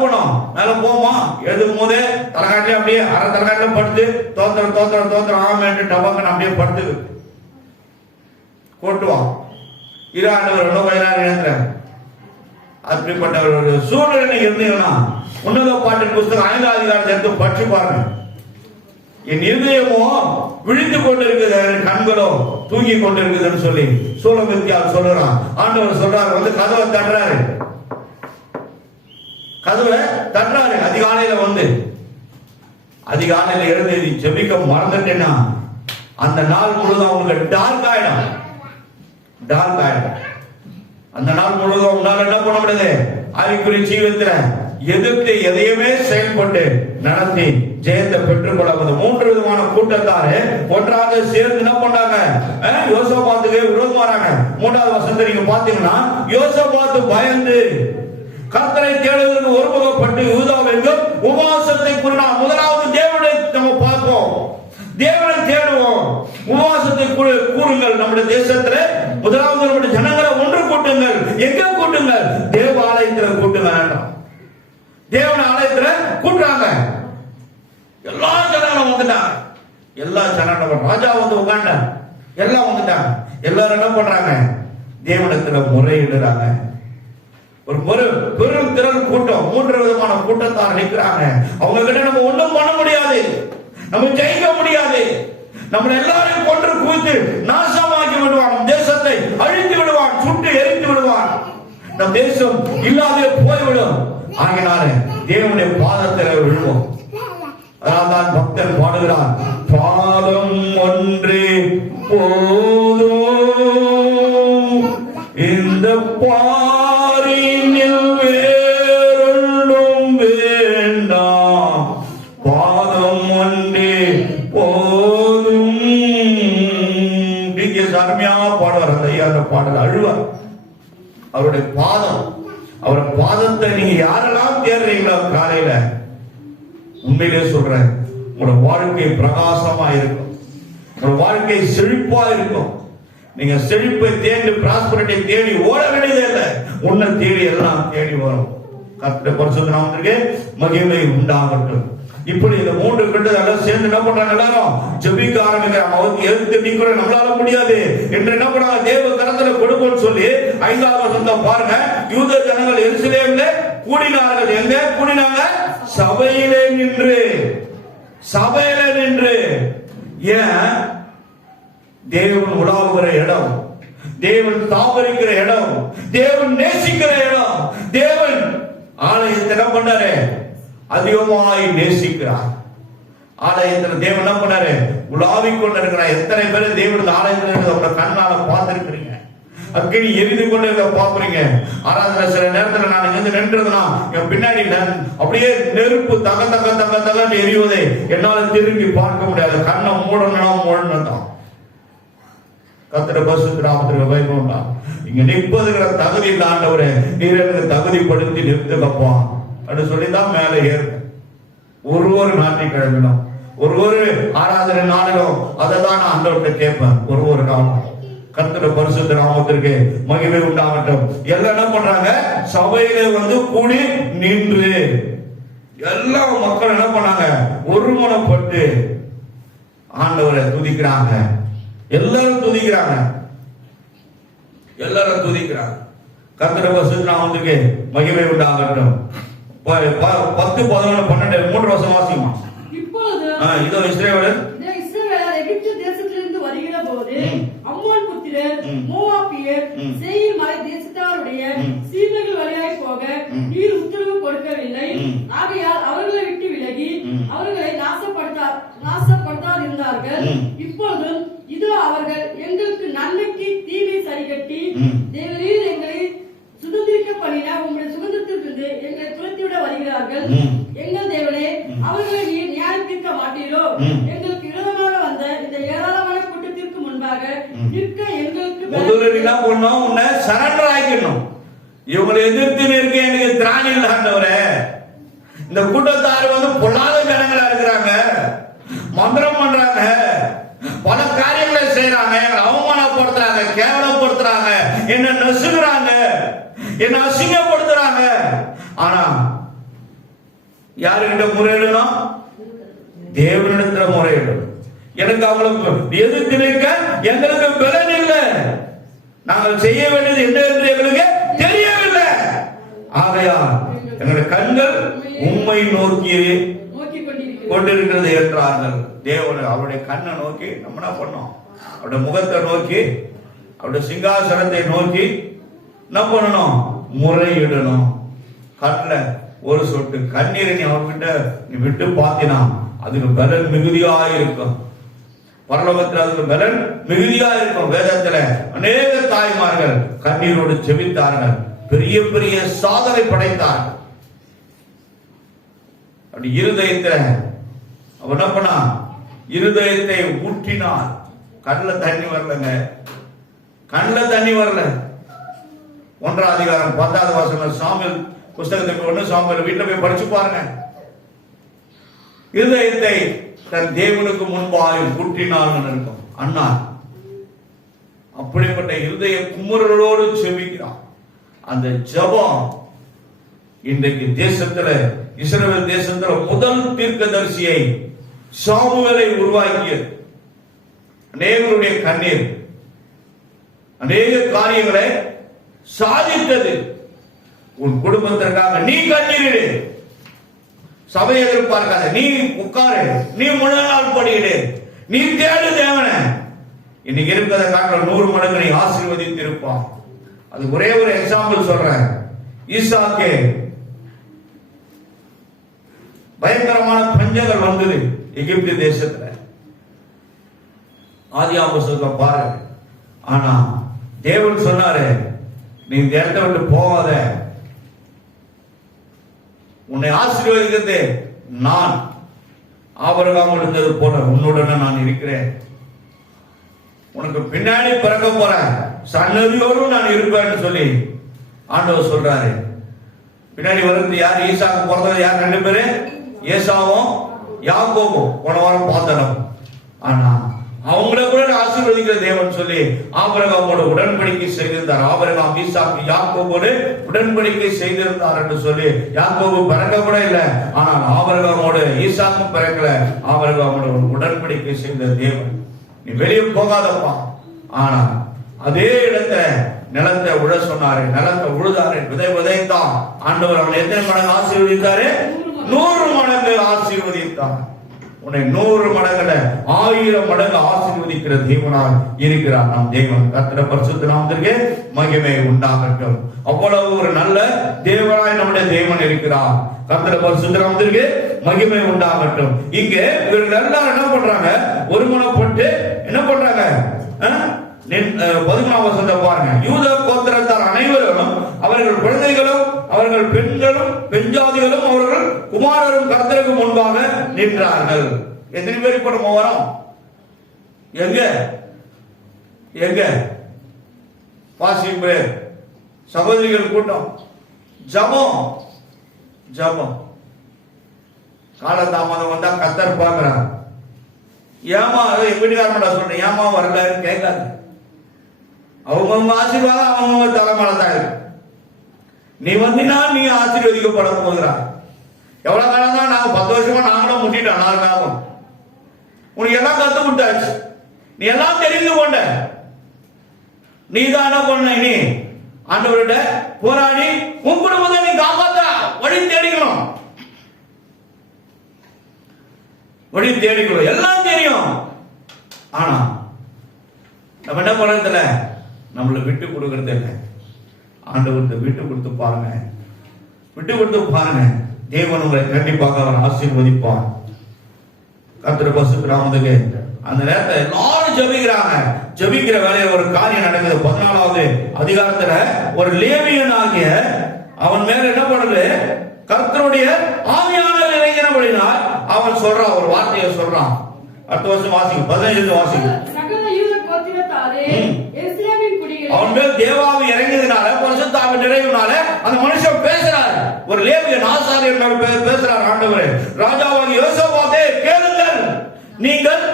பண்ணும் மேல போமா, எழுதும் போதே தலைகாட்டில அப்படியே அரை தலைகாட்டில படுத்து தோத்திரம் ஆமேன்ட்டு டபக்கன்னு அப்படியே படுத்து கொட்டுவான். ஆண்டவர் எவ்வளவு வயதான எழுந்துறேன். அப்படிப்பட்ட ஒரு சூழ்நிலை நீங்க இருந்தீங்கன்னா உன்னத பாட்டின் புஸ்தகம் 5ஆம் அதிகாரத்தை எடுத்து பற்றி பாருங்க. என் இருதயமோ விழித்துக் கொண்டிருக்குது, கண்களோ தூங்கி கொண்டிருக்குதுன்னு சொல்லி சூலமித்தியால் சொல்றான். ஆண்டவர் சொல்றாரு, வந்து கதவை தட்டுறாரு. அதிகாலையில எழுந்து ஜெபிக்க மறந்துட்டேன்னா அந்த நாள் முழுதும் அவங்களுக்கு டார்க் ஆயிடும். அந்த நாள் முழுவதும் உன்னால என்ன பண்ண முடியாது, ஆவிக்குரிய ஜீவியத்துல எதிர்த்து எதையுமே செயல்பட்டு நடத்தி ஜெயத்தை பெற்றுக்கொள்ள 3 விதமான கூட்டத்தாரு ஒன்றாக சேர்ந்து என்ன பண்ணாங்க, யோசபாத்துக்கு விரோதம் வராங்க. 3வது வசனத்தை நீங்க பாத்தீங்கன்னா, யோசபாத்து பயந்து கர்த்தரை தேடுவதற்கு ஒருமுகப்பட்டு யூதாவெங்கும் உபவாசத்தை கூறினார். முதலாவது தேவனை நம்ம பார்ப்போம், தேவனை தேடுவோம், உபவாசத்தை கூறுங்கள். நம்முடைய தேசத்துல முதலாவது நம்முடைய ஜனங்களை ஒன்று கூட்டுங்கள். எங்க கூட்டுங்கள்? தேவாலயத்தில் கூட்டுங்கள். தேவன ஆலயத்துல கூட்டுறாங்க. எல்லா ஜனங்களும் வந்துட்டாங்க. எல்லா ஜனங்களும் ராஜா வந்து உட்கார்ந்த எல்லாம் வந்துட்டாங்க. எல்லாரும் என்ன பண்றாங்க, தேவனத்துல முறையிடுறாங்க. ஒரு பெரும் திரள் கூட்டம், 3 விதமான கூட்டத்தார் நிற்கிறாங்க. அவங்க கிட்ட நம்ம ஒண்ணும் பண்ண முடியாது, நம்ம ஜெயிக்க முடியாது. நம்ம எல்லாரையும் கொன்று குவித்து நாசமாக்கி விடுவான். நம் தேசத்தை அழித்து விடுவான், சுட்டு எரித்து விடுவான். நம் தேசம் இல்லாத போய்விடும். ஆகினால தேவனுடைய பாதத்தில் விழுவோம். அதனால்தான் பக்தர் பாடுகிறார், பாதம் ஒன்று போதும் இந்த பாரினில் வேறொன்றும் வேண்டாம், பாதம் ஒன்றே போதும். அருமையா பாடுவார் அந்த ஐயா. அந்த பாடல் அழுவார். அவருடைய பாதம், அவர் பாதத்தை நீங்க யாரெல்லாம் தேடுறீங்களோ காலையில, உண்மையிலே சொல்றேன், உங்களோட வாழ்க்கை பிரகாசமா இருக்கும், உங்களோட வாழ்க்கை செழிப்பா இருக்கும். நீங்க செழிப்பை தேடி பிராஸ்பரிட்டி தேடி ஓட வேண்டியதே இல்லை, உன்னை தேடி எல்லாம் தேடி வரும். கர்த்தருடைய பரிசுத்த நாமத்திற்கு மகிமை உண்டாகட்டும். இப்படி இந்த 3 கட்டுதல் சேர்ந்து என்ன பண்றாங்க, எல்லாரும் ஜெபிக்க ஆரம்பிக்கிறாங்க. அவங்க எழுத்து நீங்க நம்மளால முடியாது என்று என்ன பண்றாங்க, தேவ கரத்துல கொடுப்போம்னு சொல்லி 5ஆவது வசனத்தை பாருங்க. யூத ஜனங்கள் எருசலேமில கூடினார்கள். எங்க கூடினாங்க? சபையிலே நின்று. ஏன்? தேவன் உலாவுகிற இடம், தேவன் தாவரிக்கிற இடம், தேவன் நேசிக்கிற இடம். தேவன் ஆலயத்தை என்ன பண்ணாரு, அதிகமாய் நேசிக்கிறார். ஆலயத்தில் தேவன் என்ன பண்ணாரு, உலாவிக் கொண்டிருக்கிறார். எத்தனை பேர் தேவன் ஆலயத்தில் உங்க கண்ணால பார்த்திருக்கிறீங்க, அக்கினி எரிந்து கொண்டு பாக்குறீங்க. ஆராதனை சில நேரத்தில் நான் இங்க நின்றதுனா என் பின்னாடி அப்படியே நெருப்பு தக எரிவதை என்னால திரும்பி பார்க்க முடியாது. கண்ணை மூடணும். கர்த்தருடைய பரிசுத்த நாமத்திற்கு பயப்படா. இங்க நிற்பதுங்கிற தகுதி இல்ல ஆண்டவரே, நீர் எனக்கு தகுதிப்படுத்தி நிறுத்துங்கப்பா அப்படின்னு சொல்லிதான் மேல ஏறு. ஒரு ஞாயிற்றுக்கிழமையிலும் ஒரு ஆராதனை நாளிலும் அதை தான் நான் ஆண்டவர்கிட்ட கேட்பேன். ஒரு நாளும் கர்த்தருடைய பரிசுத்த நாமத்திற்கு மகிமை உண்டாகட்டும். எல்லாம் என்ன பண்றாங்க, சபையில வந்து கூடி நின்று எல்லா மக்கள் என்ன பண்ணாங்க, ஒருமனப்பட்டு ஆண்டவரை துதிக்கிறாங்க. எல்லாரும் துதிக்கிறாங்க. கர்த்தருடைய பரிசுத்த நாமத்திற்கு மகிமை உண்டாகட்டும். 10, 11, 12, 3 வசனம் வாசிமா. இப்பொழுது இதோ இஸ்ரவேலர் எகிப்து தேசத்திலிருந்து வருகிற போது அம்மோன் புத்திரர், மோவாபியர், சேயீர் மலை தேசத்தாருடைய சீமைகள் வழியாய் போக நீர் உத்தரவு கொடுக்கவில்லை. ஆகையால் அவர்களை விட்டு விலகி அவர்களை நாசப்படுத்தாதிருந்தார்கள். இப்பொழுதும் இதோ அவர்கள் எங்களுக்கு நன்மைக்கு தீமை சரிகட்டி தேவரீர் எங்களை சுதந்திரிக்க பண்ணின உங்களுடைய சுதந்திரத்திலிருந்து எங்களை துரத்திவிட வருகிறார்கள். எங்கள் தேவனே, அவர்களை நீர் நியாயம் தீர்க்க மாட்டீரோ? எங்களுக்கு விரோதமாக வந்த இந்த ஏராளமான கூட்டத்திற்கு முன்பாக நிற்க எங்களுக்கு முதல்ல என்ன பண்ணணும், உன்னை சரண்டர் ஆக்கிடணும். இவங்களை எதிர்த்து நிற்க எனக்கு திராணி இல்லை ஆண்டவரே. இந்த கூட்டத்தார் வந்து பொல்லாத ஜனங்களா இருக்கிறாங்க, மந்திரம் பண்றாங்க, பல துன்பப்படுத்துறாங்க, என்ன நசுக்குறாங்க, என்ன அசிங்கப்படுத்துறாங்க. ஆனா யாருக்கிட்ட முறையிடணும்? தேவனிடத்துல முறையிடணும். எனக்கு அவங்களுக்கு எதிர்த்து நிற்க எங்களுக்கு பலன் இல்லை. நாங்கள் செய்ய வேண்டியது என்ன என்று எங்களுக்கு தெரியவில்லை. ஆகையால் எங்களுடைய கண்கள் உம்மை நோக்கி கொண்டிருக்கிறது என்றார்கள். தேவன் அவருடைய கண்ணை நோக்கி நம்ம என்ன பண்ணோம்? அவருடைய முகத்தை நோக்கி, அவருடைய சிங்காசனத்தை நோக்கி என்ன பண்ணணும்? முறையிடணும். கண்ணில் ஒரு சொட்டு கண்ணீரை நீ அவர்கிட்ட நீ விட்டு பார்த்தினா அதுக்கு பலன் மிகுதியா இருக்கும். பரலோகத்தில் அதுக்கு பலன் மிகுதியா இருக்கும். வேதத்துல அநேக தாய்மார்கள் கண்ணீரோடு ஜெபித்தார்கள், பெரிய பெரிய சாதனை படைத்தார்கள். அப்படி இருதயத்துல அவன் என்ன பண்ணா? இருதயத்தை ஊற்றினார். கண்ணில் தண்ணி வரலங்க, கண்ணில் தண்ணி வரல. 1ஆம் அதிகாரம் 10வது வசனம் சாமுவேல் புஸ்தகத்துக்கு 1 சாமுவேல் வீட்டுல போய் படிச்சு பாருங்க. இருதயத்தை தன் தேவனுக்கு முன்பாக ஊற்றினார் இருக்கும் அண்ணா. அப்படிப்பட்ட இருதய குமுறலோடு செபிக்கிறான். அந்த ஜெபம் இன்றைக்கு தேசத்துல, இஸ்ரவேல் தேசத்துல முதல் தீர்க்கதரிசியை சாமுவேலை உருவாக்கியது. அநேகருடைய கண்ணீர் அநேக காரியங்களை சாதித்தது. உன் குடும்பத்திற்காக நீ கண்ணீரிடு, சபையை எதிர்பார்க்காத, நீ உட்காரு, நீ முழு நாள் படியிடு, நீ தேடு தேவனை. இன்னைக்கு இருக்கிறத காட்டில் 100 மடங்கு நீ ஆசீர்வதித்து இருப்பான். அது ஒரே ஒரு எக்ஸாம்பிள் சொல்றேன். ஈசாக்கே பயங்கரமான பஞ்சங்கள் வந்தது எகிப்து தேசத்துல. ஆதியாகமத்துல பாருங்க. ஆனா தேவன் சொன்னாரு, நீ இந்த இடத்தை விட்டு போகாத, உன்னை ஆசீர்வதிக்கிறது நான். ஆபிரகாம் இருந்தது போல உன்னுடனே நான் இருக்கிறேன். உனக்கு பின்னாடி பிறக்க போற சன்னதியோடு நான் இருப்பேன்னு சொல்லி ஆண்டவர் சொல்றாரு. பின்னாடி வருது யார்? ஈசாக்கு பிறந்தது யார்? 2 பேரு, ஏசாவும் யாக்கோபும். போன வாரம் பார்த்தோம். ஆனா அவங்கள கூட ஆசீர்வதிக்கிற தேவன் சொல்லி ஆபிரகாமோட உடன்படிக்கை செய்திருந்தார். ஆபிரகாம் ஈசாக்கு யாக்கோபோடு உடன்படிக்கை செய்திருந்தார் என்று சொல்லி யாக்கோபு பிறக்க கூட இல்லை. ஆனால் ஆபிரகாமோடு ஈசாக்கும் பிறக்கல. ஆபிரகாமோட உடன்படிக்கை செய்த தேவன். நீ வெளியே போகாதப்பா. ஆனா அதே இடத்துல நிலத்தை உழ சொன்னாரு, நிலத்தை உழுதாரு, விதைத்தான். ஆண்டவர் அவனை எத்தனை மடங்கு ஆசீர்வதித்தாரு? 100 மடங்கு ஆசீர்வதித்தார். உன்னை 100 மடங்குல 1000 மடங்கு ஆசீர்வதிக்கிற தேவனாக இருக்கிறார் நம் தேவன். கர்த்தருடைய பரிசுத்த நாமத்திற்கு மகிமை உண்டாகட்டும். அவ்வளவு ஒரு நல்ல தேவனாய் நம்முடைய தேவன் இருக்கிறார். கர்த்தருடைய பரிசுத்த நாமத்திற்கு மகிமை உண்டாகட்டும். இங்கே இவர்கள் எல்லாரும் என்ன பண்றாங்க? ஒருமனப்பட்டு என்ன பண்றாங்க? 11ஆம் வசனத்தை பாருங்க. யூத கோத்திரத்தார் அனைவரும் அவர்கள் குழந்தைகளும் அவர்கள் பெண்களும் பெண்ஜாதிகளும் அவர்கள் குமாரரும் கர்த்தருக்கு முன்பாக நின்றார்கள். எத்தனை பேர் இப்ப நம்ம வரோம்? எங்க எங்க வாசிப்பு சகோதரிகள் கூட்டம், ஜபம் ஜபம். காலதாமதம் வந்தா கர்த்தர் பார்க்கிறார். ஏமா வீட்டுக்காரன் சொல்றேன், ஏமா வரல கேட்காது. அவங்க ஆசீர்வாதம் அவங்க தலைமையில தான் இருக்கு. நீ வந்தினா நீ ஆசீர்வதிக்கப்பட போகிறாய். எவ்வளவு காலம் தான்? நாங்க 10 வருஷமா நாங்களும் முட்டிட்டோம். 4 ஆகும். உனக்கு எல்லாம் கத்து விட்டாச்சு, நீ எல்லாம் தெரிந்து கொண்ட. நீ தான் என்ன பண்ண? நீ ஆண்டவர்கிட்ட போராடி உன் குடும்பத்தை நீ காப்பாத்த வழி தேடிக்கணும். வழி தேடிக்கணும், எல்லாம் தெரியும். ஆனா நம்ம என்ன பண்றதுல நம்மளை விட்டு கொடுக்கறது இல்லை. ஆண்டவர்கிட்ட விட்டு கொடுத்து பாருங்க, விட்டு கொடுத்து பாருங்க. தேவன் உங்களை கண்டிப்பாக அவர் ஆசீர்வதிப்பார். கர்த்தருடைய பரிசுத்த நாமத்துக்கு அந்த நேரத்தை எல்லாரும் ஜெபிக்கிறாங்க. ஜெபிக்கிற வேலையில ஒரு காரியம் நடக்குது. 14வது அதிகாரத்துல ஒரு லேவியன் ஆகிய அவன் மேல என்ன பண்ணுது? கர்த்தருடைய ஆவியானவர் இறங்கினபடினால் அவன் சொல்றான், ஒரு வார்த்தையை சொல்றான். அடுத்த வருஷம் வாசிக்கும், 15 வாசிக்கும். அவன் மேல் தேவாவி இறங்கியதுனால, பரிசுத்தாவின் நிறைவுனால அந்த மனுஷன் பேசுறாரு. ஒரு லேவியன் ஆசாரியர் மேல் பேசுறாரு. ஆண்டவரே, ராஜாவாகிய யோசபாத்தே கேளுங்கள், நீங்கள்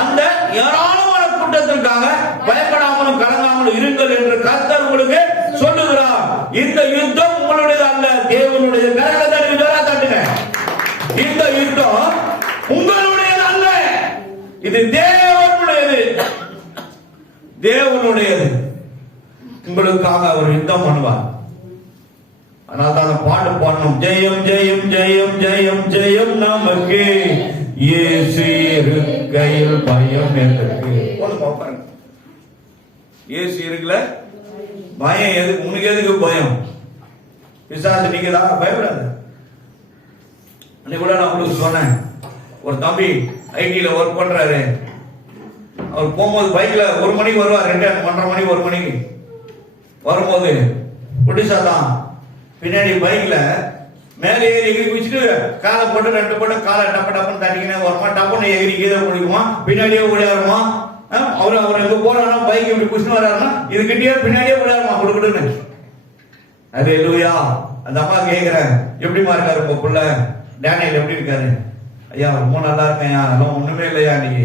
அந்த ஏராளமான கூட்டத்திற்காக பயப்படாமலும் கலங்காமலும் இருங்கள் என்று கர்த்தர் உங்களுக்கு சொல்லுகிறார். இந்த யுத்தம் உங்களுடையது அல்ல, தேவனுடைய. தட்டுங்க. இந்த யுத்தம் உங்களுடையது அல்ல, இது தேவனுடையது. தேவனுடையது. உங்களுக்காக அவர் யுத்தம் பண்ணுவார். அதனால தான் பாட்டு பாடணும். ஜெயம் ஜெயம் ஜெயம் ஜெயம் ஜெயம் நமக்கு, இயேசு இருக்கையில் பயம் எதற்கு. இயேசு இருக்குல்ல, பயம் எதுக்கு? உனக்கு எதுக்கு பயம்? பிசாசு நீங்கதா, பயப்படாத. அன்னைக்கு கூட நான் உங்களுக்கு சொன்னேன், ஒரு தம்பி ஐடில ஒர்க் பண்றாரு. அவர் போகும்போது பைக்ல 1 மணிக்கு வருவார், 2:30 மணிக்கு 1 மணிக்கு வரும்போது புடிசா தான் பின்னாடி பைக்ல மேலே ஏறி எகிரி குச்சிட்டு காலை போட்டு 2 போட்டு காலை டப்ப டப்புன்னு தட்டிக்கினே வருமா, டப்புன்னு எகிரி கீழே குடிக்குமா, பின்னாடியே ஓடியாருமா. அவர் எங்க போறாருன்னா பைக் இப்படி குச்சின்னு வர்றாருன்னா இது கிட்டே பின்னாடியே ஓடியாருமா கொடுக்குன்னு. அது இல்லையா? அந்த அம்மா கேட்கிறேன், எப்படிமா இருக்காரு உங்க புள்ள டேனியல், எப்படி இருக்காரு? ஐயா ரொம்ப நல்லா இருக்கேன், அதெல்லாம் ஒண்ணுமே இல்லையா, நீங்க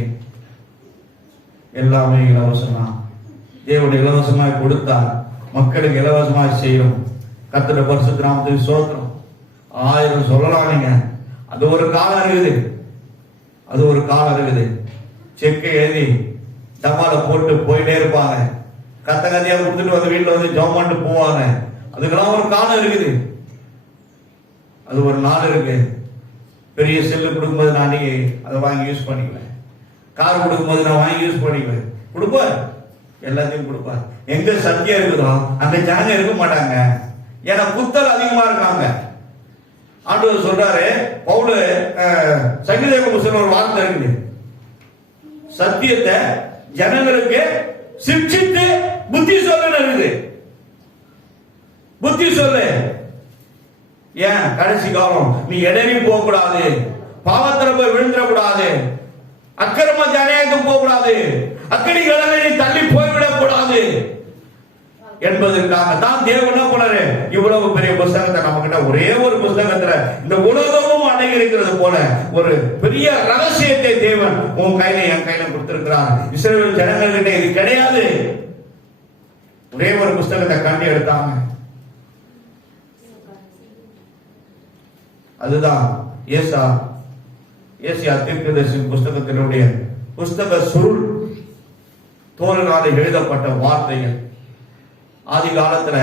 எல்லாமே இலவசமா தேவனுடைய இலவசமாய் கொடுத்தார், மக்களுக்கு இலவசமாய் செய்யும். கர்த்தருடைய பரிசுத்த நாமத்துக்கு ஸ்தோத்திரம். 1000 சொல்லலாம் நீங்க. அது ஒரு காலம் இருக்குது, அது ஒரு காலம் இருக்குது. செக்கை எழுதி டப்பால போட்டு போயிட்டே இருப்பாங்க, கத்த கதையா கொடுத்துட்டு வந்து வீட்டுல வந்து ஜாம் பண்ணிட்டு போவாங்க. அதுக்கெல்லாம் ஒரு காலம் இருக்குது, அது ஒரு நாள் இருக்கு. பெரிய செல்லு கொடுக்கும்போது நான் நீங்க அதை வாங்கி யூஸ் பண்ணிக்குவேன், கார் கொடுக்கும்போது நான் வாங்கி யூஸ் பண்ணிக்குவேன். கொடுப்பார், எல்லாத்தையும் கொடுப்பார். எங்க சத்தியம் இருக்குதோ அந்த ஜனங்க இருக்க மாட்டாங்க, ஏன்னா புத்தல் அதிகமா இருக்காங்க. ஆண்டவர் சொல்றாரு, பவுல் சங்கீத புஸ்தகத்துல ஒரு வார்த்தை இருக்குது, சத்தியத்தை ஜனங்களுக்கு சிக்ஷித்து புத்தி சொல்லுன்னு இருக்குது. புத்தி சொல்லு. ஏன்? கடைசி காலம், நீ இடறி போக கூடாது, பாவத்துல போய் விழுந்துடக்கூடாது, அக்கிரம ஜனத்துக்கு போக கூடாது, அக்கடி கடலை நீ தள்ளி போய்விடக் கூடாது என்பதற்காக தான் தேவன் என்ன பண்ணாரு, இவ்வளவு பெரிய புஸ்தகத்தை நம்ம கிட்ட, ஒரே ஒரு புஸ்தகத்துல இந்த உலகமும் அடங்கி இருக்கிறது போல ஒரு பெரிய ரகசியத்தை தேவன் உன் கையில என் கையில கொடுத்திருக்கிறார். இஸ்ரவேல் ஜனங்கள் கிட்ட இது கிடையாது. ஒரே ஒரு புஸ்தகத்தை கண்டு எடுத்தாங்க. அதுதான் ஏசியா தீர்க்கதரிசி புஸ்தகத்தினுடைய புஸ்தக சுருள், தோழர்களால் எழுதப்பட்ட வார்த்தைகள். ஆதி காலத்துல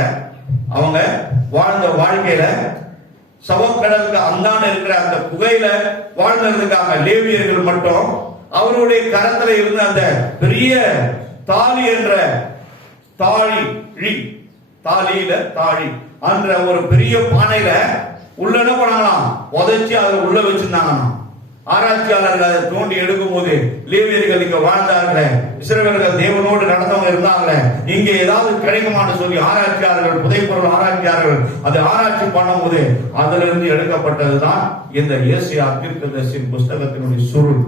அவங்க வாழ்ந்த வாழ்க்கையில சவக்கடலுக்கு அந்தாண்ட இருக்கிற அந்த குகையில வாழ்ந்ததுக்காக லேவியர்கள் மட்டும் அவருடைய கரத்துல இருந்த அந்த பெரிய தாலி என்ற தாலி என்ற ஒரு பெரிய பானையில உள்ள என்ன பண்ணாங்களாம், உதைச்சு அதை உள்ள வச்சிருந்தாங்களாம். ஆராய்ச்சியாளர்கள் அதை தோண்டி எடுக்கும் போது லேவியர்கள் இங்க வாழ்ந்தார்களே, இஸ்ரவேலர்கள் தேவனோடு நடந்தவங்க இருந்தாங்களே, இங்க ஏதாவது கிடைக்குமான்னு சொல்லி ஆராய்ச்சியாளர்கள், புதைப்பொருள் ஆராய்ச்சியாளர்கள் அதை ஆராய்ச்சி பண்ணும் போது அதுல இருந்து எடுக்கப்பட்டதுதான் இந்த ஏசியா தீர்க்கதரிசி புஸ்தகத்தினுடைய சுருள்.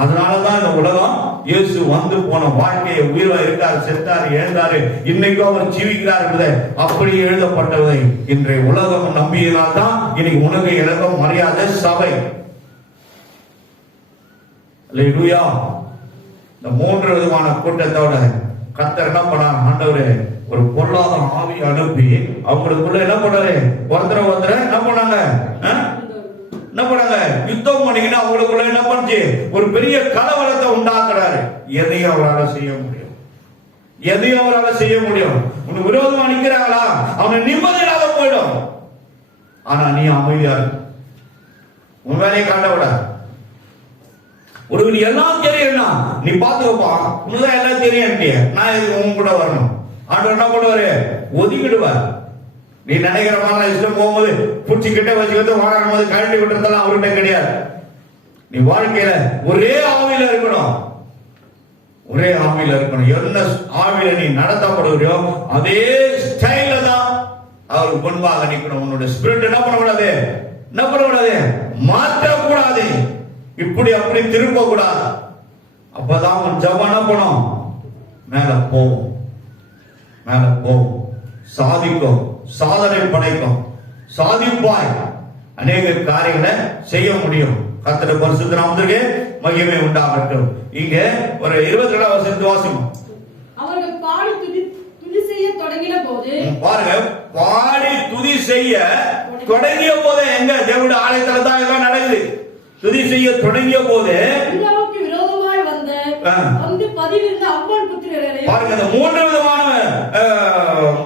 அதனாலதான் இந்த உலகம் இயேசு வந்து போன வாழ்க்கையை, உயிரா இருக்காரு, செத்தாரு, எழுந்தாரு, இன்னைக்கும் அவர் ஜீவிக்கிறார் என்பதை அப்படி எழுதப்பட்டதை இன்றைய உலகம் நம்பியதால்தான் இன்னைக்கு உனக்கு இலக்கம் மரியாதை சபை. அல்லேலூயா. இந்த 3 விதமான கூட்டத்தோட கர்த்தர் என்ன பண்ணார், ஆண்டவரே ஒரு பொல்லாத ஆவி அனுப்பி அவங்களுக்குள்ள என்ன பண்ணாரு, ஒருத்தர என்ன பண்ணாங்க, யுத்தம் பண்ணிக்கிட்டு அவங்களுக்குள்ள என்ன பண்ணுச்சு, ஒரு பெரிய கலவரத்தை உண்டாக்குறாரு. எதையும் அவரால் செய்ய முடியும், எதையும் அவரால் செய்ய முடியும். உனக்கு விரோதமா நிக்கிறாங்களா, அவனை நிம்மதியாக போயிடும். ஆனா நீ அமைதியா இருக்கு, உன் வேலையை காட்ட விட. உனக்கு எல்லாம் தெரியும்னா நீ பாத்துக்கப்பா, உனதான் எல்லாம் தெரியும், நான் எதுக்கு உன் கூட வரணும். ஆண்டவர் என்ன பண்ணுவாரு, ஒதுக்கிடுவார். நீ நினைக்கிற மாதிரி இஷ்டம் போகும்போது புடிச்சுக்கிட்ட வச்சுக்கிட்டு வாழும் போது கழட்டி விட்டுறதெல்லாம் அவர்கிட்ட கிடையாது. நீ வாழ்க்கையில ஒரே ஆவியில இருக்கணும், ஒரே ஆவியில இருக்கணும். என்ன ஆவியில நீ நடத்தப்படுகிறியோ அதே ஸ்டைல தான் அவருக்கு முன்பாக நிற்கணும். உன்னுடைய ஸ்பிரிட் என்ன பண்ணக்கூடாது, மாற்றக்கூடாது, இப்படி அப்படி திரும்ப கூடாது. அப்பதான் உன் ஜபம் என்ன பண்ணும், மேல போகும், சாதிக்கும், சாதனை படைக்கும், சாதிப்பாய், அநேக காரியங்களை செய்ய முடியும். கர்த்தருடைய பரிசுத்த நாமத்திற்கு மகிமை உண்டாகட்டும். இங்க ஒரு 22 வசனத்தை வாசிப்போம். அவர்கள் பாடி துதி செய்ய தொடங்கின போது, பாருங்க, பாடி துதி செய்ய தொடங்கிய போது எங்க தேவனுடைய ஆலயத்துல தான் எல்லாம் நடக்குது. துதி செய்ய தொடங்கிய போது யூதாவுக்கு விரோதமாய் வந்து பதிவிருந்த அம்மோன் புத்திரரை, பாருங்க, இந்த 3 விதமான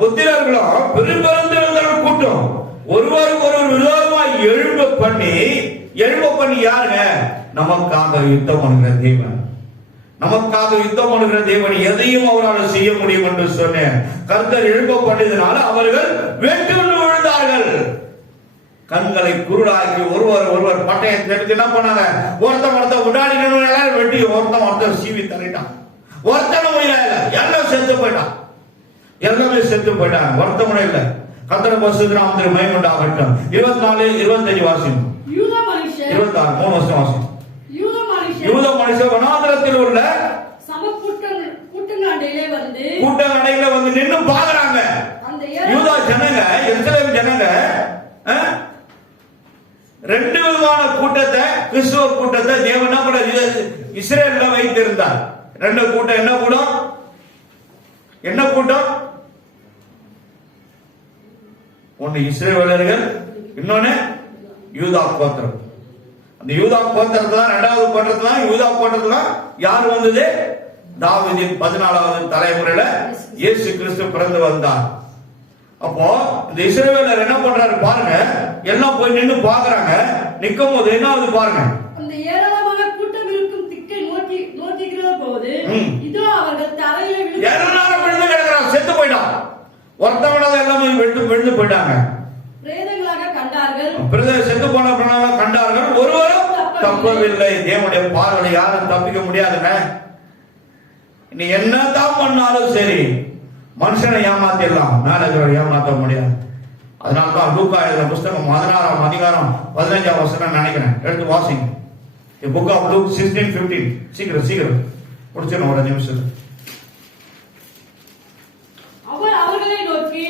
புத்திரர்களும் பெரும்பெருந்திருந்த கூட்டம் ஒருவருக்கு ஒருவர் விரோதமாய் எழும்ப பண்ணி யாருங்க? நமக்காக யுத்தம் பண்ணுகிற தேவன். நமக்காக யுத்தம் பண்ணுகிற தேவன் எதையும் அவரால் செய்ய முடியும் என்று சொன்னேன். கர்த்தர் எழுப்ப பண்ணதினால அவர்கள் வெட்டு விழுந்தார்கள். கண்களை குருடாக்கி ஒருவர் பட்டயத்தை எடுத்து என்ன பண்ணாங்க? ஒருத்தன் முன்னாடி வெட்டி ஒருத்தன் சீவி தள்ளிட்டான். ஒருத்தனும் இல்ல, எல்லாம் செத்து போயிட்டான். எல்லாமே செத்து போயிட்டாங்க, ஒருத்தவனும் இல்ல. கர்த்தர் பரிசுத்த நாமத்திற்கு மகிமை உண்டாகட்டும். 24, 25 வாசிக்கும். 26, 3 வருஷம் வாசிக்கும். யூத மனுஷன் வனாந்தரத்தில் உள்ள கூட்டங்கடையில வந்து நின்னு பாக்குறாங்க. யூதா ஜனங்க, எருசலேம் ஜனங்க 2 விதமான கூட்டத்தை, கிறிஸ்துவ கூட்டத்தை தேவன் என்ன பண்ண இஸ்ரேல்ல வைத்திருந்தார். 2 கூட்டம். என்ன கூட்டம்? ஒன்னு இஸ்ரேலர்கள், இன்னொன்னு யூதா கோத்திரம். அந்த யூதா கோத்திரத்துல 2வது கோத்திரத்துல யூதா கோத்திரத்துல யார் வந்தது? தாவீதின் 14வது தலைமுறையில இயேசு கிறிஸ்து பிறந்து வந்தார். அப்போ இந்த இஸ்ரவேலர் என்ன பண்றாரு பாருங்க, எல்லாம் போய் நின்னு பாக்குறாங்க. நிக்கும் போது என்ன ஆகுது பாருங்க, அந்த ஏராளமான கூட்டம் இருக்கும் திக்கை நோக்கிக்கிற போது இதோ அவர்கள் தரையில எல்லாரும் விழுந்து கிடக்குறாங்க, செத்து போயிட்டான். ஒருத்தவனால எல்லாமே விழுந்து போயிட்டாங்க. பிரேதங்களாக கண்டார்கள். செத்து போனவர்களாக கண்டார்கள், ஒருவரும் தப்பவில்லை. தேவனுடைய பார்வையில யாரும் தப்பிக்க முடியாதுங்க. நீ என்னதான் பண்ணாலும் சரி, மனுஷனை ஏமாத்திடலாம், மேனேஜரை ஏமாற்ற முடியாது. அதனால்தான் லூக்கா எழுதின புஸ்தகம் 16ஆம் அதிகாரம் 15ஆம் வசனம் நினைக்கிறேன், எடுத்து வாசிங்க. Book of Luke 16:15. சீக்கிரம் முடிச்சிடணும் ஒரு நிமிஷம். அவர் அவர்களை நோக்கி,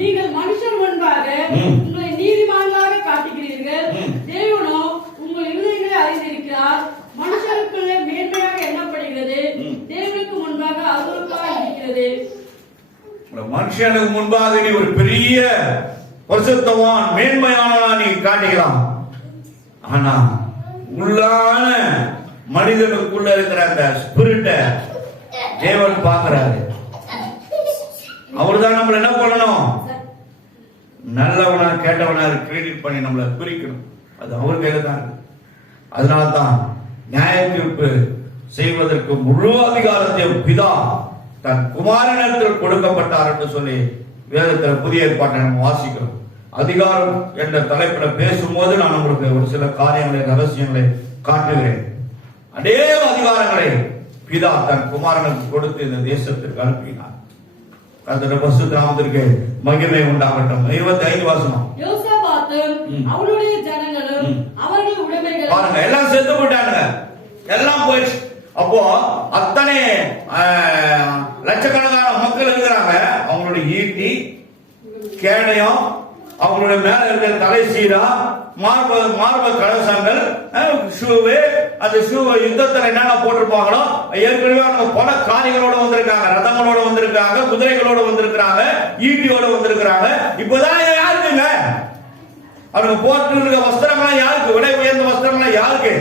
நீங்கள் மனுஷர் முன்பாக உங்களை நீதிமான்களாக காட்டுகிறீர்கள், தேவனோ உங்கள் இருதயங்களை அறிந்திருக்கிறார். மனுஷருக்குள்ளே மேன்மையாக எண்ணப்படுகிறது, தேவனுக்கு முன்பாக அருவருப்பாக இருக்கிறது. மனுஷனுக்கு முன்பாக நீ ஒரு பெரிய பரிசுத்தவான், மேன்மையானவனா நீ காட்டிக்கலாம். ஆனா உள்ளான மனிதனுக்குள்ள இருக்கிற அந்த ஸ்பிரிட்ட தேவன் பார்க்கிறாரு. அவர்தான் நம்மள என்ன பண்ணணும்? நல்லவனா கேட்டவனா கிரெடிட் பண்ணி நம்மளை குறிக்கணும். அது அவர் கையில தான். அதனால்தான் நியாய தீர்ப்பு செய்வதற்கு முழு அதிகாரத்தையும் பிதா தன் குமாரனிடத்தில் கொடுக்கப்பட்டார் என்று சொல்லி வேதத்தில் புதிய ஏற்பாட்டை நம்ம வாசிக்கிறோம். அதிகாரம் என்ற தலைப்பில் பேசும்போது நான் உங்களுக்கு ஒரு சில காரியங்களை, ரகசியங்களை காட்டுகிறேன். அநேக அதிகாரங்களை பிதா தன் குமாரனுக்கு கொடுத்து இந்த தேசத்திற்கு அனுப்பினார். கர்த்தருடைய பரிசுத்த நாமத்திற்கு மகிமை உண்டாகட்டும். 25 வசனம். அவருடைய ஜனங்களும் அவர்கள் உடைமைகள் பாருங்க, எல்லாம் செத்து போயிட்டாங்க, எல்லாம் போயிடுச்சு. அப்போ அத்தனை லட்சக்கணக்கான மக்கள் இருக்கிறாங்க. அவங்களுடைய ஈட்டி, கேடயம், அவங்களுடைய மேல இருக்கிற தலை சீரா, மார்ப கலசங்கள், ஷூவு, அந்த ஷூவை யுத்தத்தில் என்னென்ன போட்டிருப்பாங்களோ ஏற்கனவே அவங்க பல காரிகளோட வந்திருக்காங்க, ரதங்களோட வந்திருக்காங்க, குதிரைகளோட வந்திருக்கிறாங்க, ஈட்டியோட வந்திருக்கிறாங்க. இப்பதான் யாருக்குங்க? அவங்க போட்டு இருக்க வஸ்திரங்களாம் யாருக்கு? விலை உயர்ந்த வஸ்திரங்களாம் யாருக்கு?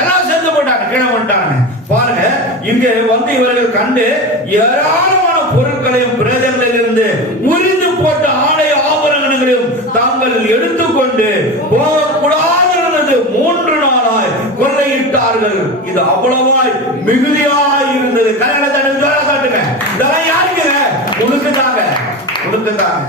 எல்லாம் சேர்ந்து போயிட்டாங்க, கீழே வந்துட்டாங்க. பாருங்க, இங்க வந்து இவர்கள் கண்டு ஏராளமான பொருட்களையும் பிரேதங்களில் இருந்து உரிந்து போட்ட ஆடை ஆபரணங்களையும் தாங்கள் எடுத்துக்கொண்டு போகக்கூடாது 3 நாளாய் கொள்ளையிட்டார்கள். இது அவ்வளவாய் மிகுதியாய் இருந்தது. கல்யாண காட்டுங்க, இதெல்லாம் யாருக்குங்க? உனக்கு தாங்க.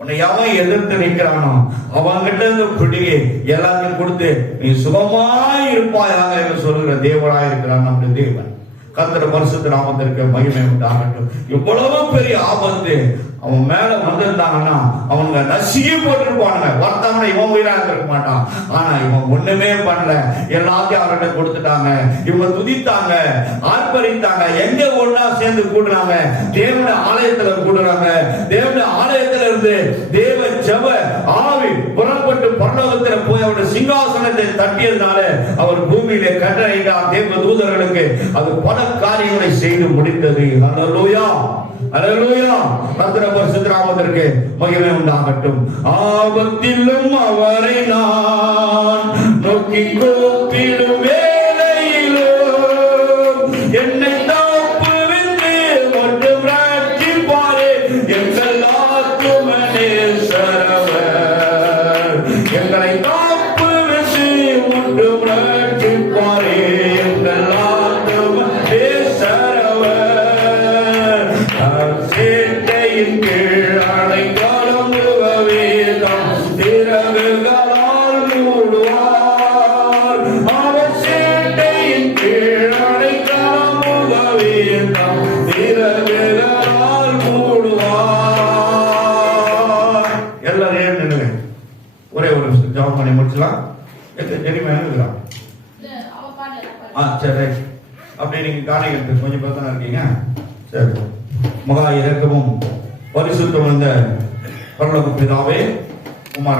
உன்னை எவன் எதிர்த்து நிற்கிறானோ அவன்கிட்ட இருந்து பிடிகை எல்லாத்தையும் கொடுத்து நீ சுகமாய் இருப்பாயாக என்று சொல்லுகிற தேவனாய் இருக்கிறான் நம்முடைய தேவன். கர்த்தருடைய பரிசுத்த நாமத்திற்கு மகிமை உண்டாகட்டும். இவ்வளவு பெரிய ஆபத்து அவன் மேல வந்திருந்தாங்கன்னா அவங்க நசுகி போட்டிருப்பானுங்க. ஒருத்தவனை இவன் உயிரா இருக்க மாட்டான். ஆனா இவன் ஒண்ணுமே பண்ணல, எல்லாத்தையும் அவர்கிட்ட கொடுத்துட்டாங்க. இவங்க துதித்தாங்க, ஆர்ப்பரித்தாங்க. எங்க ஒண்ணா சேர்ந்து கூடுறாங்க? தேவனுடைய ஆலயத்துல கூடுறாங்க. தேவனுடைய ஆலயத்துல இருந்து தேவ ஜெப ஆவி புறப்பட்டு பரலோகத்துல போய் அவருடைய சிங்காசனத்தை தட்டியதுனால அவர் பூமியிலே கட்டளையிட்டார் தேவ தூதர்களுக்கு. அது பல காரியங்களை செய்து முடித்தது. அல்லேலூயா, அல்லேலூயா. கர்த்தருடைய பரிசுத்த நாமத்திற்கு மகிமை உண்டாகட்டும். ஆபத்திலும் அவரை நான் நோக்கி கூப்பிடும் வேளையிலும் என்னை தப்புவித்து ஒன்றும் ரட்சிப்பாரே எங்கள் ஆத்துமனேஸ்வரவர். எங்களை தப்புவித்து ஒன்றும் ரட்சிப்பாரே எங்கள் ஆத்துமனேஸ்வரவர். சேட்டையின் கீழ் அடைக்கலம் வேதம் திறவுகளால் மூடுவார். அவர் சேட்டையின் கீழ் அடைக்கலம் வேதம் திறவுகளால் மூடுவார். எல்லாரும் ஏன் நின்னுங்க. ஒரே ஒரு நிமிஷம் ஜெபம் பண்ணி முடிச்சலாம். தெரியுமா இருக்கிறான்? சரி ரைட். அப்படியே நீங்க காணிக்கிறது கொஞ்சம் பேர் தானே இருக்கீங்க. சரி. மகா இரக்கமும் பரிசுத்தம் வந்த பரலோக பிதாவே, குமாரன்